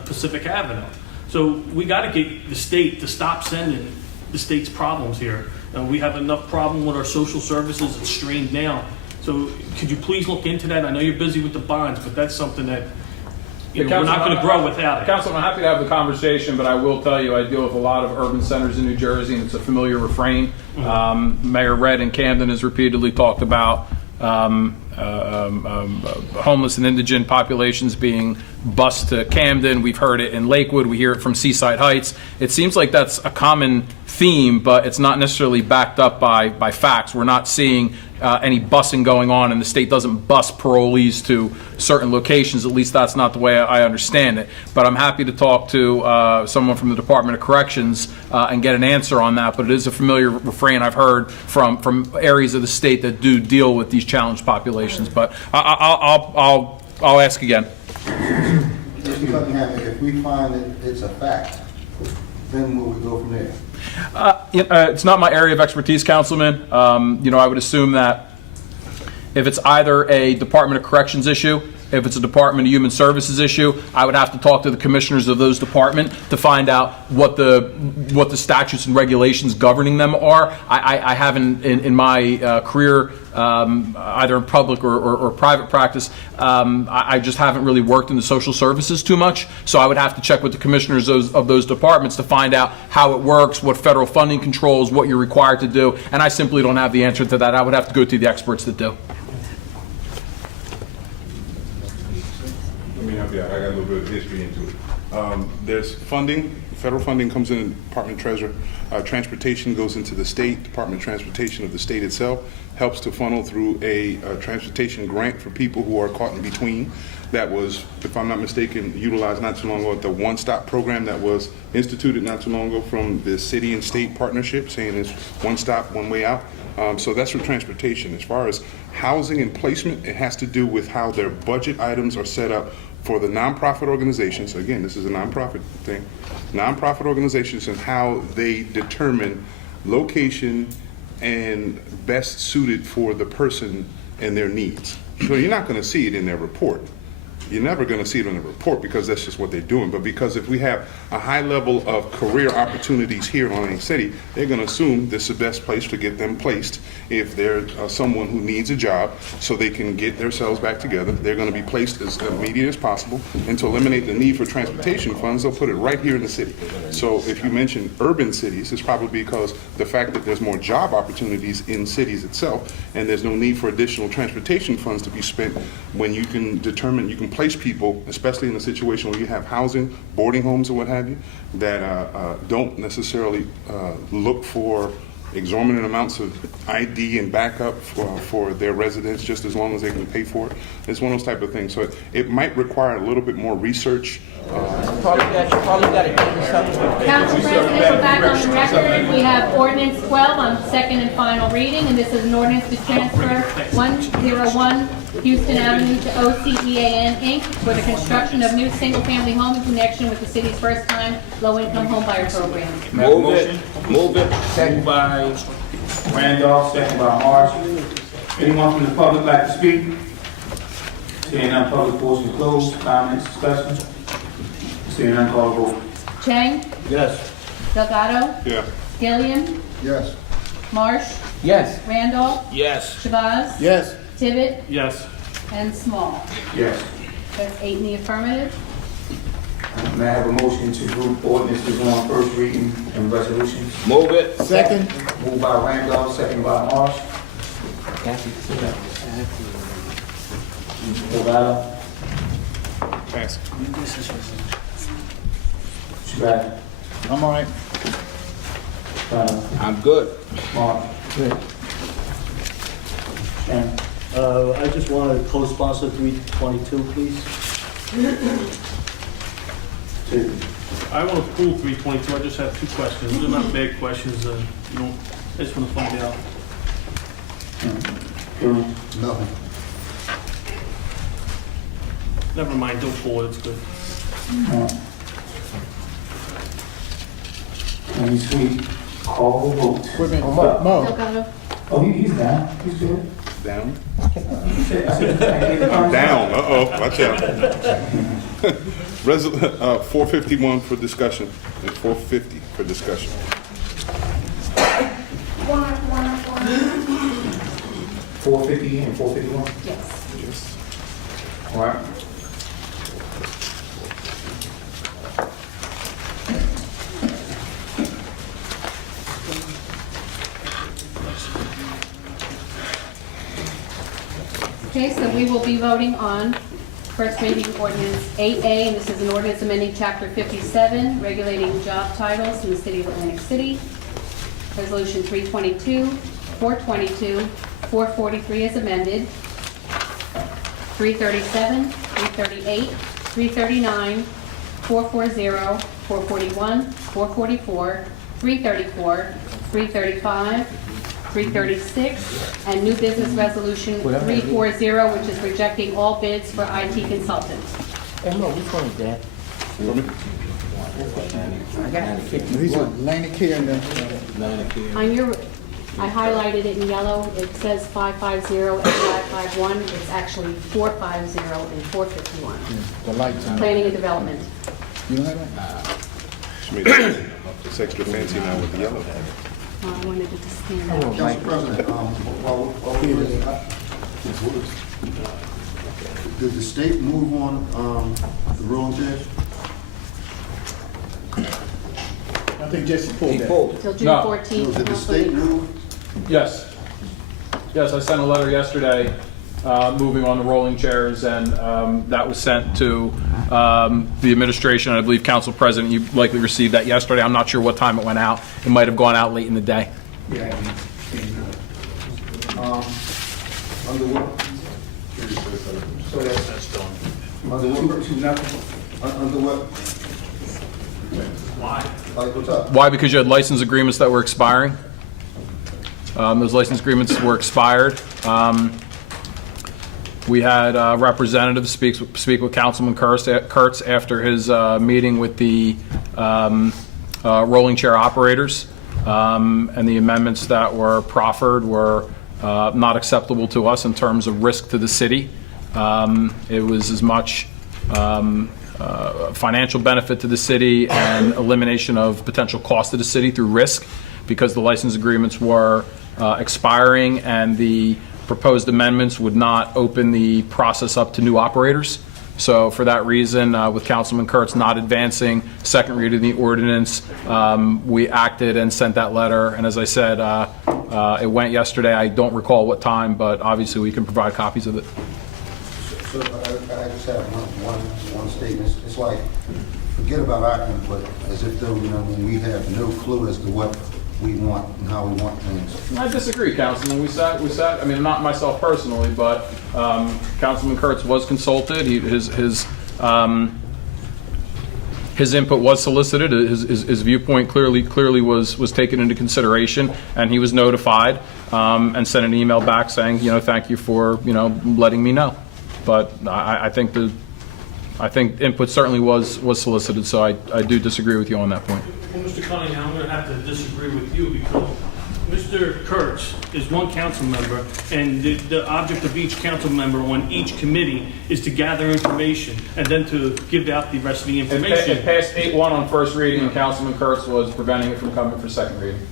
Pacific Avenue. So we got to get the state to stop sending the state's problems here. We have enough problem with our social services. It's strained now. So could you please look into that? I know you're busy with the bonds, but that's something that we're not going to grow without it. Councilman, I'm happy to have the conversation, but I will tell you I deal with a lot of urban centers in New Jersey, and it's a familiar refrain. Mayor Red in Camden has repeatedly talked about homeless and indigent populations being bused to Camden. We've heard it in Lakewood. We hear it from Seaside Heights. It seems like that's a common theme, but it's not necessarily backed up by facts. We're not seeing any busing going on, and the state doesn't bus parolees to certain locations. At least that's not the way I understand it. But I'm happy to talk to someone from the Department of Corrections and get an answer on that. But it is a familiar refrain I've heard from areas of the state that do deal with these challenged populations. But I'll ask again. Mr. Cunningham, if we find that it's a fact, then will we go from there? It's not my area of expertise, Councilman. I would assume that if it's either a Department of Corrections issue, if it's a Department of Human Services issue, I would have to talk to the commissioners of those departments to find out what the statutes and regulations governing them are. I haven't in my career, either in public or private practice, I just haven't really worked in the social services too much. So I would have to check with the commissioners of those departments to find out how it works, what federal funding controls, what you're required to do. And I simply don't have the answer to that. I would have to go to the experts that do. I got a little bit of history into it. There's funding. Federal funding comes in the Department of Treasury. Transportation goes into the state. Department of Transportation of the state itself helps to funnel through a transportation grant for people who are caught in between. That was, if I'm not mistaken, utilized not too long ago at the One Stop program that was instituted not too long ago from the city and state partnership, saying it's one stop, one way out. So that's for transportation. As far as housing and placement, it has to do with how their budget items are set up for the nonprofit organizations. Again, this is a nonprofit thing. Nonprofit organizations and how they determine location and best suited for the person and their needs. So you're not going to see it in their report. You're never going to see it in the report because that's just what they're doing. But because if we have a high level of career opportunities here in Atlantic City, they're going to assume this is the best place to get them placed. If they're someone who needs a job so they can get themselves back together, they're going to be placed as immediate as possible. And to eliminate the need for transportation funds, they'll put it right here in the city. So if you mention urban cities, it's probably because the fact that there's more job opportunities in cities itself, and there's no need for additional transportation funds to be spent when you can determine, you can place people, especially in a situation where you have housing, boarding homes or what have you, that don't necessarily look for exorbitant amounts of ID and backup for their residents just as long as they can pay for it. It's one of those type of things. So it might require a little bit more research. Council President, we're back on the record. We have ordinance 12 on second and final reading, and this is an ordinance to transfer 101 Houston Avenue to OCEAN Inc. for the construction of new single-family homes in connection with the city's first-time low-income homebuyer program. Move it. Second by Randolph, second by Marsh. Anyone from the public like to speak? Seeing none, public portion closed. Comments, discussion? Seeing none, call the vote. Chang? Yes. Delgado? Yeah. Gilliam? Yes. Marsh? Yes. Randolph? Yes. Shabazz? Yes. Tibbet? Yes. And Small. Yes. That's 8 in the affirmative. May I have a motion to group ordinances on first reading and resolutions? Move it. Second. Moved by Randolph, second by Marsh. Movado. Pass. Shabbat. I'm all right. I'm good. Mark. Good. Shannon. I just want to co-sponsor 322, please. I want to pull 322. I just have two questions. They're not bad questions. I just want to find out. Nothing. Never mind, don't pull it. It's good. Any sweet call vote. Wait a minute, Mo. Delgado. Oh, he's down. He's good. Down? I'm down. Uh-oh, watch out. 451 for discussion, and 450 for discussion. 450 and 451? Yes. Yes. All right. Okay, so we will be voting on first reading ordinance 8A, and this is an ordinance amending Chapter 57, regulating job titles in the city of Atlantic City. Resolution 322, 422, 443 is amended. 337, 338, 339, 440, 441, 444, 334, 335, 336, and new business resolution 340, which is rejecting all bids for IT consultants. Hey, Mo, which one is that? I got it. These are Atlantic here and On your, I highlighted it in yellow. It says 550 and 551. It's actually 450 and 451. the lights on. Planning and development. You don't have that? She made it. It's extra fancy now with the yellow. I wanted it to stand out. Council President, while we're waiting, did the state move on the rolling chairs? I think Jesse pulled that. Till June No. 14th. Did the council state meeting. move? Yes. Yes, I sent a letter yesterday moving on the rolling chairs, and that was sent to the administration. I believe, Council President, you likely received that yesterday. I'm not sure what time it went out. It might have gone out late in the day. Yeah. Under what? So that's done. Under what? Under what? Why? Like, what's up? Why? Because you had license agreements that were expiring. Those license agreements were expired. We had representatives speak with Councilman Kurtz after his meeting with the rolling chair operators, and the amendments that were proffered were not acceptable to us in terms of risk to the city. It was as much financial benefit to the city and elimination of potential cost to the city through risk, because the license agreements were expiring and the proposed amendments would not open the process up to new operators. So for that reason, with Councilman Kurtz not advancing second read of the ordinance, we acted and sent that letter. And as I said, it went yesterday. I don't recall what time, but obviously we can provide copies of it. So I just have one statement. It's like, forget about our input, as if though, when we have no clue as to what we want and how we want things. I disagree, Councilman. We sat, I mean, not myself personally, but Councilman Kurtz was consulted. His input was solicited. His viewpoint clearly was taken into consideration, and he was notified and sent an email back saying, thank you for, letting me know. But I think input certainly was solicited, so I do disagree with you on that point. Well, Mr. Cunningham, I'm going to have to disagree with you because Mr. Kurtz is one council member, and the object of each council member on each committee is to gather information and then to give out the rest of the information. It passed 8-1 on first reading, and Councilman Kurtz was preventing it from coming for second reading.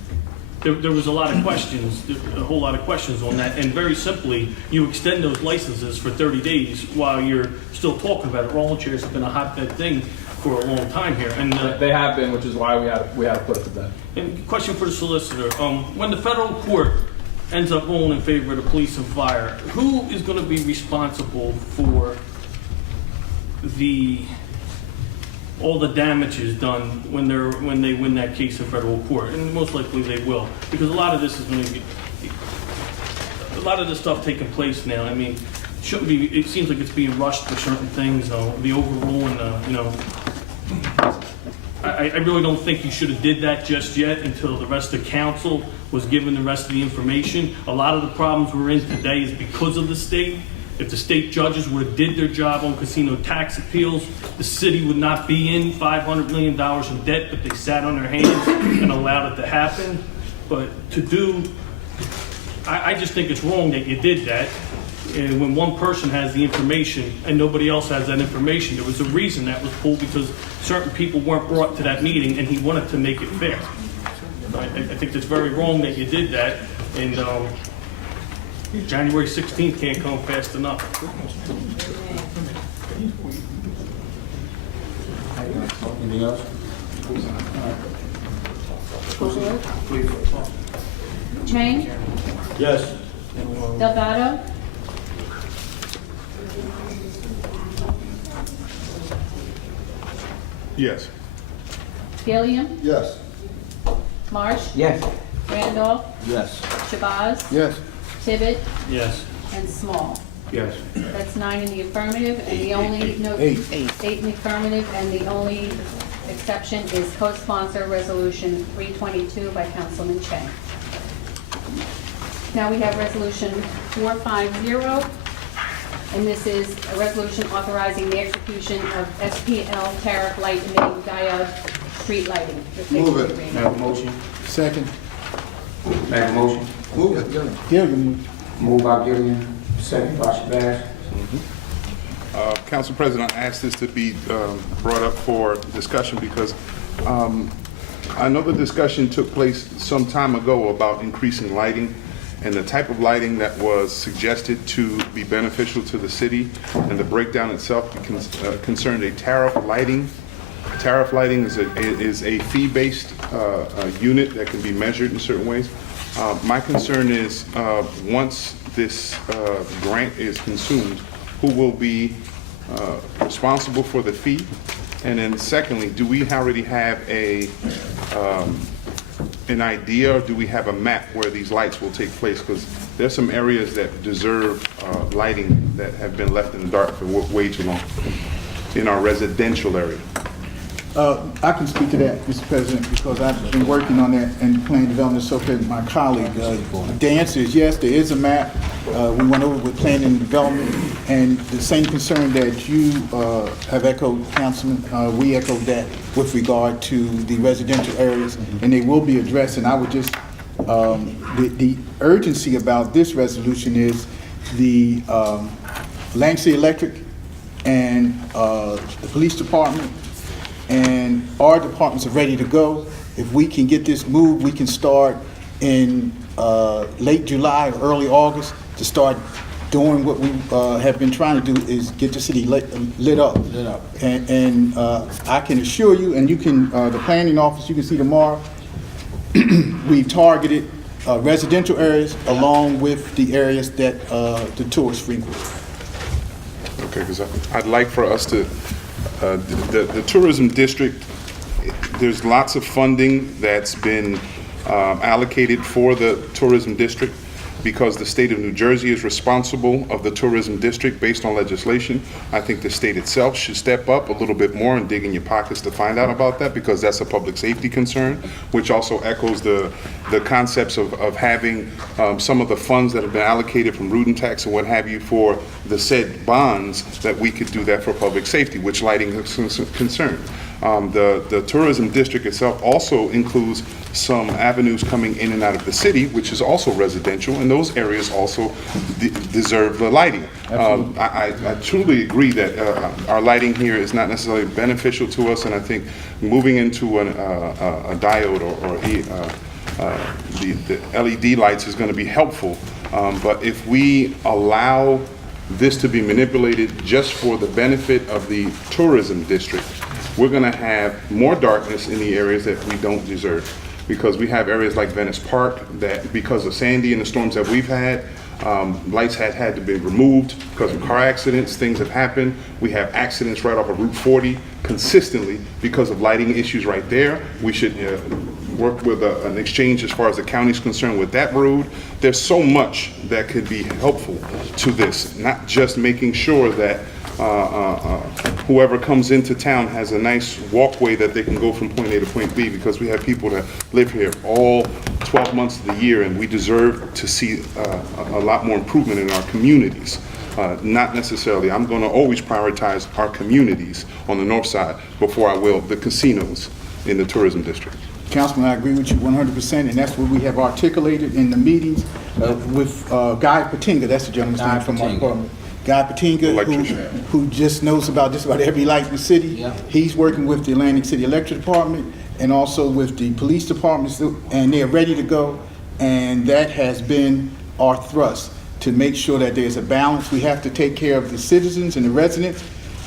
There was a lot of questions, a whole lot of questions on that, and very simply, you extend those licenses for 30 days while you're still talking about it. Rolling chairs have been a hotbed thing for a long time here. And They have been, which is why we had to put it to bed. and question for the solicitor: when the federal court ends up ruling in favor of the police and fire, who is going to be responsible for all the damages done when they win that case in federal court? And most likely they will, because a lot of this is going to be a lot of this stuff taking place now. I mean, shouldn't be. It seems like it's being rushed for certain things. The overruling, I really don't think you should have did that just yet until the rest of council was given the rest of the information. A lot of the problems we're in today is because of the state. If the state judges would have did their job on casino tax appeals, the city would not be in $500 million in debt, but they sat on their hands and allowed it to happen. But I just think it's wrong that you did that. And when one person has the information and nobody else has that information, there was a reason that was pulled, because certain people weren't brought to that meeting and he wanted to make it fair. I think it's very wrong that you did that, and January 16th can't come fast enough. Anything else? Chang? Yes. Delgado? Yes. Gilliam? Yes. Marsh? Yes. Randolph? Yes. Shabazz? Yes. Tibbet? Yes. And Small. Yes. That's 9 in the affirmative, and the only, no, Eight. 8 in the affirmative, and the only exception is co-sponsor resolution 322 by Councilman Chang. Now we have resolution 450, and this is a resolution authorizing the execution of SPL tariff light emitting diode street lighting. Move it. May I have a motion? Second. May I have a motion? Move it. Gilliam. Moved by Gillian, second by Shabazz. Council President, I asked this to be brought up for discussion because I know the discussion took place some time ago about increasing lighting, and the type of lighting that was suggested to be beneficial to the city, and the breakdown itself concerned a tariff lighting. Tariff lighting is a fee-based unit that can be measured in certain ways. My concern is once this grant is consumed, who will be responsible for the fee? And then secondly, do we already have an idea, or do we have a map where these lights will take place? Because there's some areas that deserve lighting that have been left in the dark for way too long in our residential area. I can speak to that, Mr. President, because I've been working on that in planning development, so can my colleague. The answer is yes, there is a map. We went over with planning and development, and the same concern that you have echoed, Councilman, we echoed that with regard to the residential areas, and they will be addressed. And I would just, the urgency about this resolution is the Lansing Electric and the police department and our departments are ready to go. If we can get this moved, we can start in late July or early August to start doing what we have been trying to do, is get the city lit up. And I can assure you, and you can, the planning office, you can see tomorrow, we've targeted residential areas along with the areas that the tourists frequent. Okay, because I'd like for us to, the tourism district, there's lots of funding that's been allocated for the tourism district because the state of New Jersey is responsible of the tourism district based on legislation. I think the state itself should step up a little bit more and dig in your pockets to find out about that, because that's a public safety concern, which also echoes the concepts of having some of the funds that have been allocated from root and tax and what have you for the said bonds, that we could do that for public safety, which lighting is concerned. The tourism district itself also includes some avenues coming in and out of the city, which is also residential, and those areas also deserve the lighting. I truly agree that our lighting here is not necessarily beneficial to us, and I think moving into a diode or the LED lights is going to be helpful. But if we allow this to be manipulated just for the benefit of the tourism district, we're going to have more darkness in the areas that we don't deserve. Because we have areas like Venice Park that, because of Sandy and the storms that we've had, lights had to be removed because of car accidents. Things have happened. We have accidents right off of Route 40 consistently because of lighting issues right there. We should work with an exchange as far as the county's concerned with that road. There's so much that could be helpful to this, not just making sure that whoever comes into town has a nice walkway that they can go from point A to point B, because we have people that live here all 12 months of the year, and we deserve to see a lot more improvement in our communities. Not necessarily, I'm going to always prioritize our communities on the north side before I will the casinos in the tourism district. Councilman, I agree with you 100%, and that's what we have articulated in the meetings with Guy Patinga. That's the gentleman's name from our department. Guy Patinga, who just knows about just about every light in the city. Yeah. He's working with the Atlantic City Electric Department and also with the police departments, and they're ready to go. And that has been our thrust, to make sure that there's a balance. We have to take care of the citizens and the residents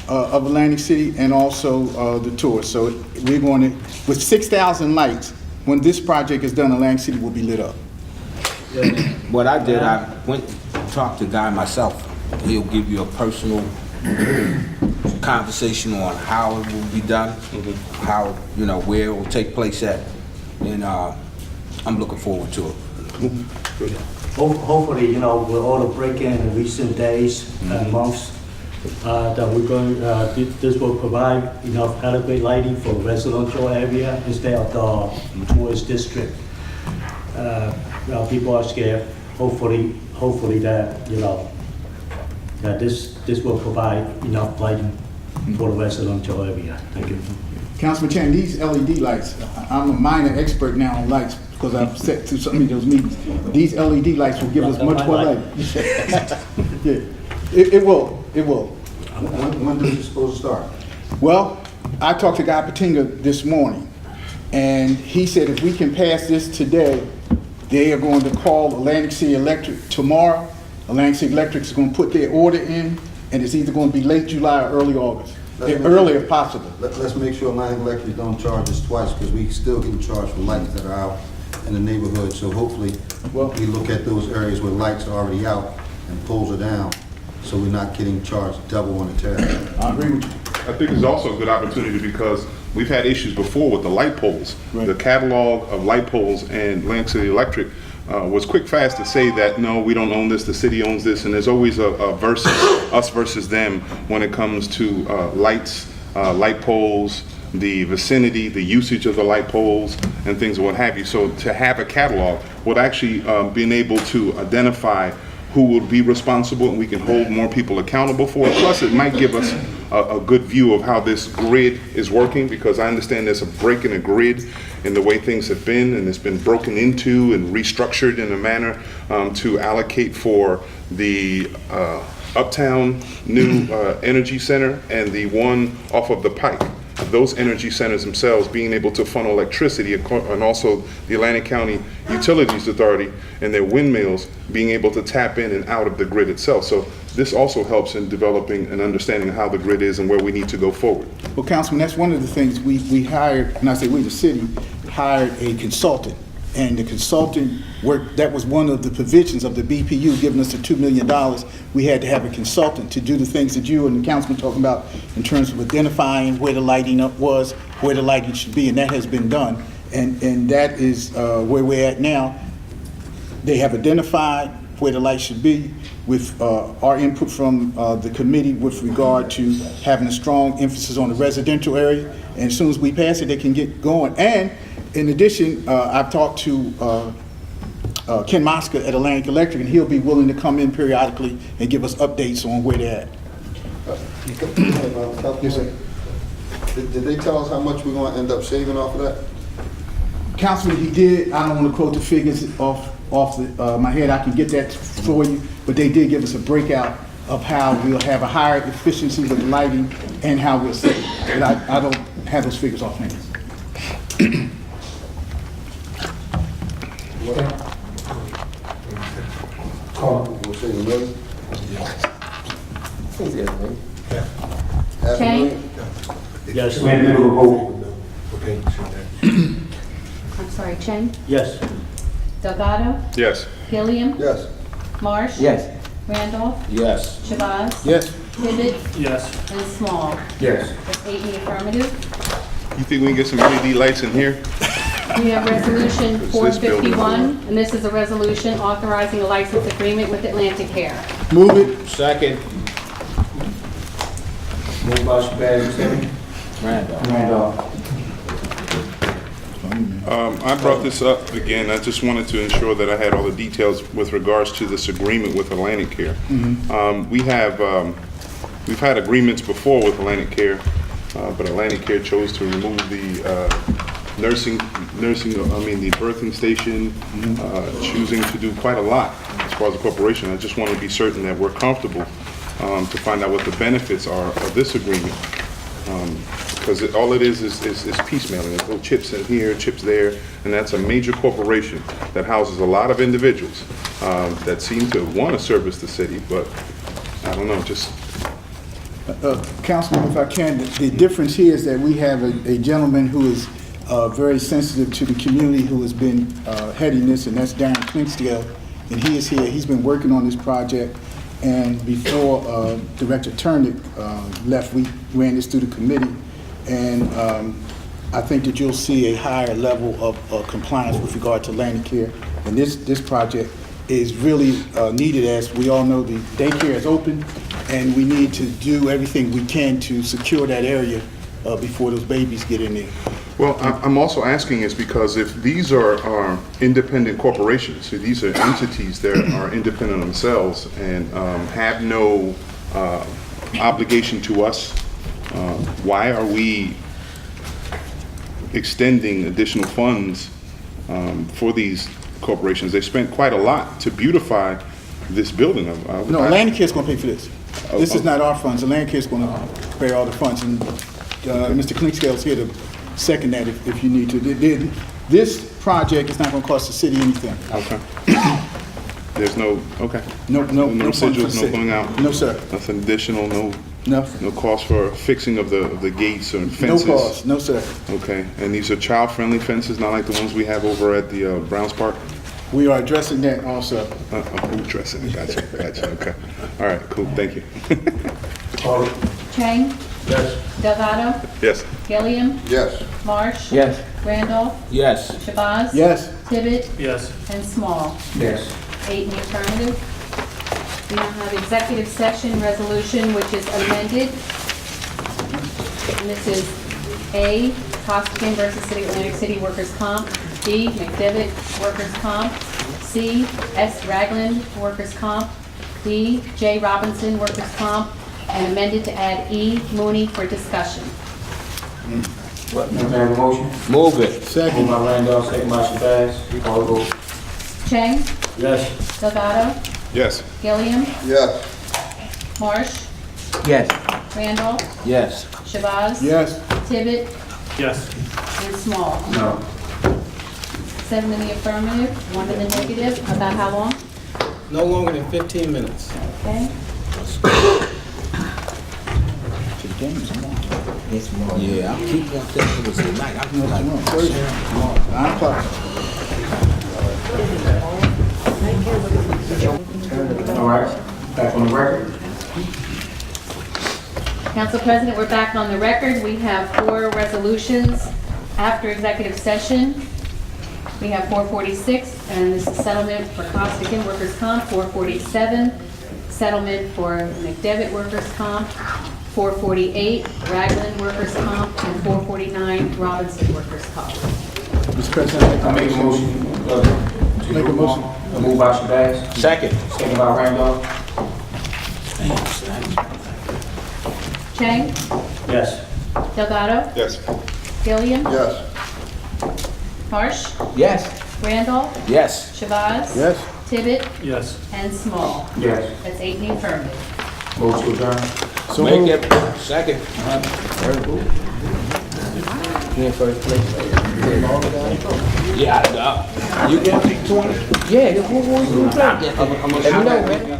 of Atlantic City, and also the tourists. So we're going to, with 6,000 lights, when this project is done, Atlantic City will be lit up. What I did, I went and talked to Guy myself. He'll give you a personal conversation on how it will be done, how, where it will take place at, and I'm looking forward to it. Hopefully, with all the break-in in recent days and months, that we're going, this will provide enough adequate lighting for residential area instead of the tourist district. People are scared. Hopefully that, that this will provide enough lighting for the residential area. Thank you. Councilman Chan, these LED lights, I'm a minor expert now on lights because I've sat through so many of those meetings. These LED lights will give us much more light. Yeah, it will. When is it supposed to start? Well, I talked to Guy Patinga this morning, and he said if we can pass this today, they are going to call Atlantic City Electric tomorrow. Atlantic City Electric is going to put their order in, and it's either going to be late July or early August. Early if possible. Let's make sure Atlantic Electric don't charge us twice, because we still get charged for lights that are out in the neighborhood. So hopefully we look at those areas where lights are already out and poles are down, so we're not getting charged double on the tariff. I agree with you. I think it's also a good opportunity because we've had issues before with the light poles. Right. The catalog of light poles and Atlantic City Electric was quick fast to say that, no, we don't own this, the city owns this, and there's always a versus, us versus them when it comes to lights, light poles, the vicinity, the usage of the light poles, and things of what have you. So to have a catalog would actually being able to identify who will be responsible, and we can hold more people accountable for it. Plus, it might give us a good view of how this grid is working, because I understand there's a break in the grid in the way things have been, and it's been broken into and restructured in a manner to allocate for the Uptown new energy center and the one off of the Pike. Those energy centers themselves being able to funnel electricity, and also the Atlantic County Utilities Authority and their windmills being able to tap in and out of the grid itself. So this also helps in developing an understanding of how the grid is and where we need to go forward. Well, Councilman, that's one of the things we hired, and I say we, the city, hired a consultant. And the consultant work, that was one of the provisions of the BPU giving us the $2 million. We had to have a consultant to do the things that you and the councilman talking about in terms of identifying where the lighting up was, where the lighting should be, and that has been done. And that is where we're at now. They have identified where the light should be with our input from the committee with regard to having a strong emphasis on the residential area. And as soon as we pass it, they can get going. And in addition, I've talked to Ken Mosca at Atlantic Electric, and he'll be willing to come in periodically and give us updates on where they're at. Yes, sir. Did they tell us how much we're going to end up saving off of that? Councilman, he did. I don't want to quote the figures off my head. I can get that for you, but they did give us a breakout of how we'll have a higher efficiency with the lighting and how we'll save. But I don't have those figures offhand. We'll say $1 million. Shane? Yes. We're in the middle of a vote. I'm sorry, Chang, Yes. Delgado, Yes. Gilliam, Yes. Marsh. Yes. Randolph, Yes. Shabazz. Yes. Tibbet, Yes. and Small. Yes. That's 8 in the affirmative. You think we can get some LED lights in here? We have resolution Is this building- 451, and this is a resolution authorizing a license agreement with Atlantic Care. Move it. Second. Moved by Shabazz, second. Randolph. I brought this up again. I just wanted to ensure that I had all the details with regards to this agreement with Atlantic Care. We've had agreements before with Atlantic Care, but Atlantic Care chose to remove the the birthing station, choosing to do quite a lot as far as the corporation. I just want to be certain that we're comfortable to find out what the benefits are of this agreement. Because all it is piecemealing. There's little chips in here, chips there, and that's a major corporation that houses a lot of individuals that seem to want to service the city, but I don't know, just... Councilman, if I can, the difference here is that we have a gentleman who is very sensitive to the community who has been heading this, and that's Darren Clinkscale, and he is here. He's been working on this project, and before Director Turnick left, we ran this through the committee, and I think that you'll see a higher level of compliance with regard to Atlantic Care, and this project is really needed. As we all know, the daycare is open, and we need to do everything we can to secure that area before those babies get in there. Well, I'm also asking is because if these are independent corporations, so these are entities that are independent themselves and have no obligation to us, why are we extending additional funds for these corporations? They spent quite a lot to beautify this building. No, Atlantic Care is going to pay for this. This is not our funds. Atlantic Care is going to pay all the funds, and Mr. Clinkscale is here to second that if you need to. This project is not going to cost the city anything. Okay. There's no, okay. No residuals, funds for the no city. going out? No, sir. Nothing additional, no cost for fixing of the gates or No fences? cost. No, sir. Okay, and these are child-friendly fences, not like the ones we have over at the Browns Park? We are addressing that also. Addressing it, gotcha, okay. All right, cool, thank you. Chang, Yes. Delgado, Yes. Gilliam, Yes. Marsh. Yes. Randolph, Yes. Shabazz. Yes. Tibbet, Yes. and Small. Yes. 8 in the affirmative. We now have executive session resolution, which is amended. And this is A, Costigan versus City of Atlantic City Workers' Comp. B, McDevitt Workers' Comp. C, S. Ragland Workers' Comp. D, J. Robinson Workers' Comp. And amended to add E. Mooney for discussion. What, may I have a motion? Move it. Second. Moved by Randolph, second by Shabazz. Call the vote. Chang, Yes. Delgado, Yes. Gilliam, Yes. Marsh, Yes. Randolph, Yes. Shabazz. Yes. Tibbet, Yes. and Small. No. 7 in the affirmative, 1 in the negative. About how long? No longer than 15 minutes. Okay. Yeah, I'll keep on thinking it was tonight. I feel like 9 o'clock. All right, back on the record. Council President, we're back on the record. We have 4 resolutions after executive session. We have 446, and this is settlement for Costigan Workers' Comp. 447, settlement for McDevitt Workers' Comp. 448, Ragland Workers' Comp. And 449, Robinson Workers' Comp. Mr. President, I make a motion. Make a motion. Moved by Shabazz. Second. Second by Randolph. Chang, Yes. Delgado, Yes. Gilliam, Yes. Marsh, Yes. Randolph, Yes. Shabazz. Yes. Tibbet, Yes. and Small. Yes. That's 8 in the affirmative. Motion to adjourn. So Make moved. it. Second. Yeah, first place. Yeah, you want 20? Yeah, who you play? Let me know, man.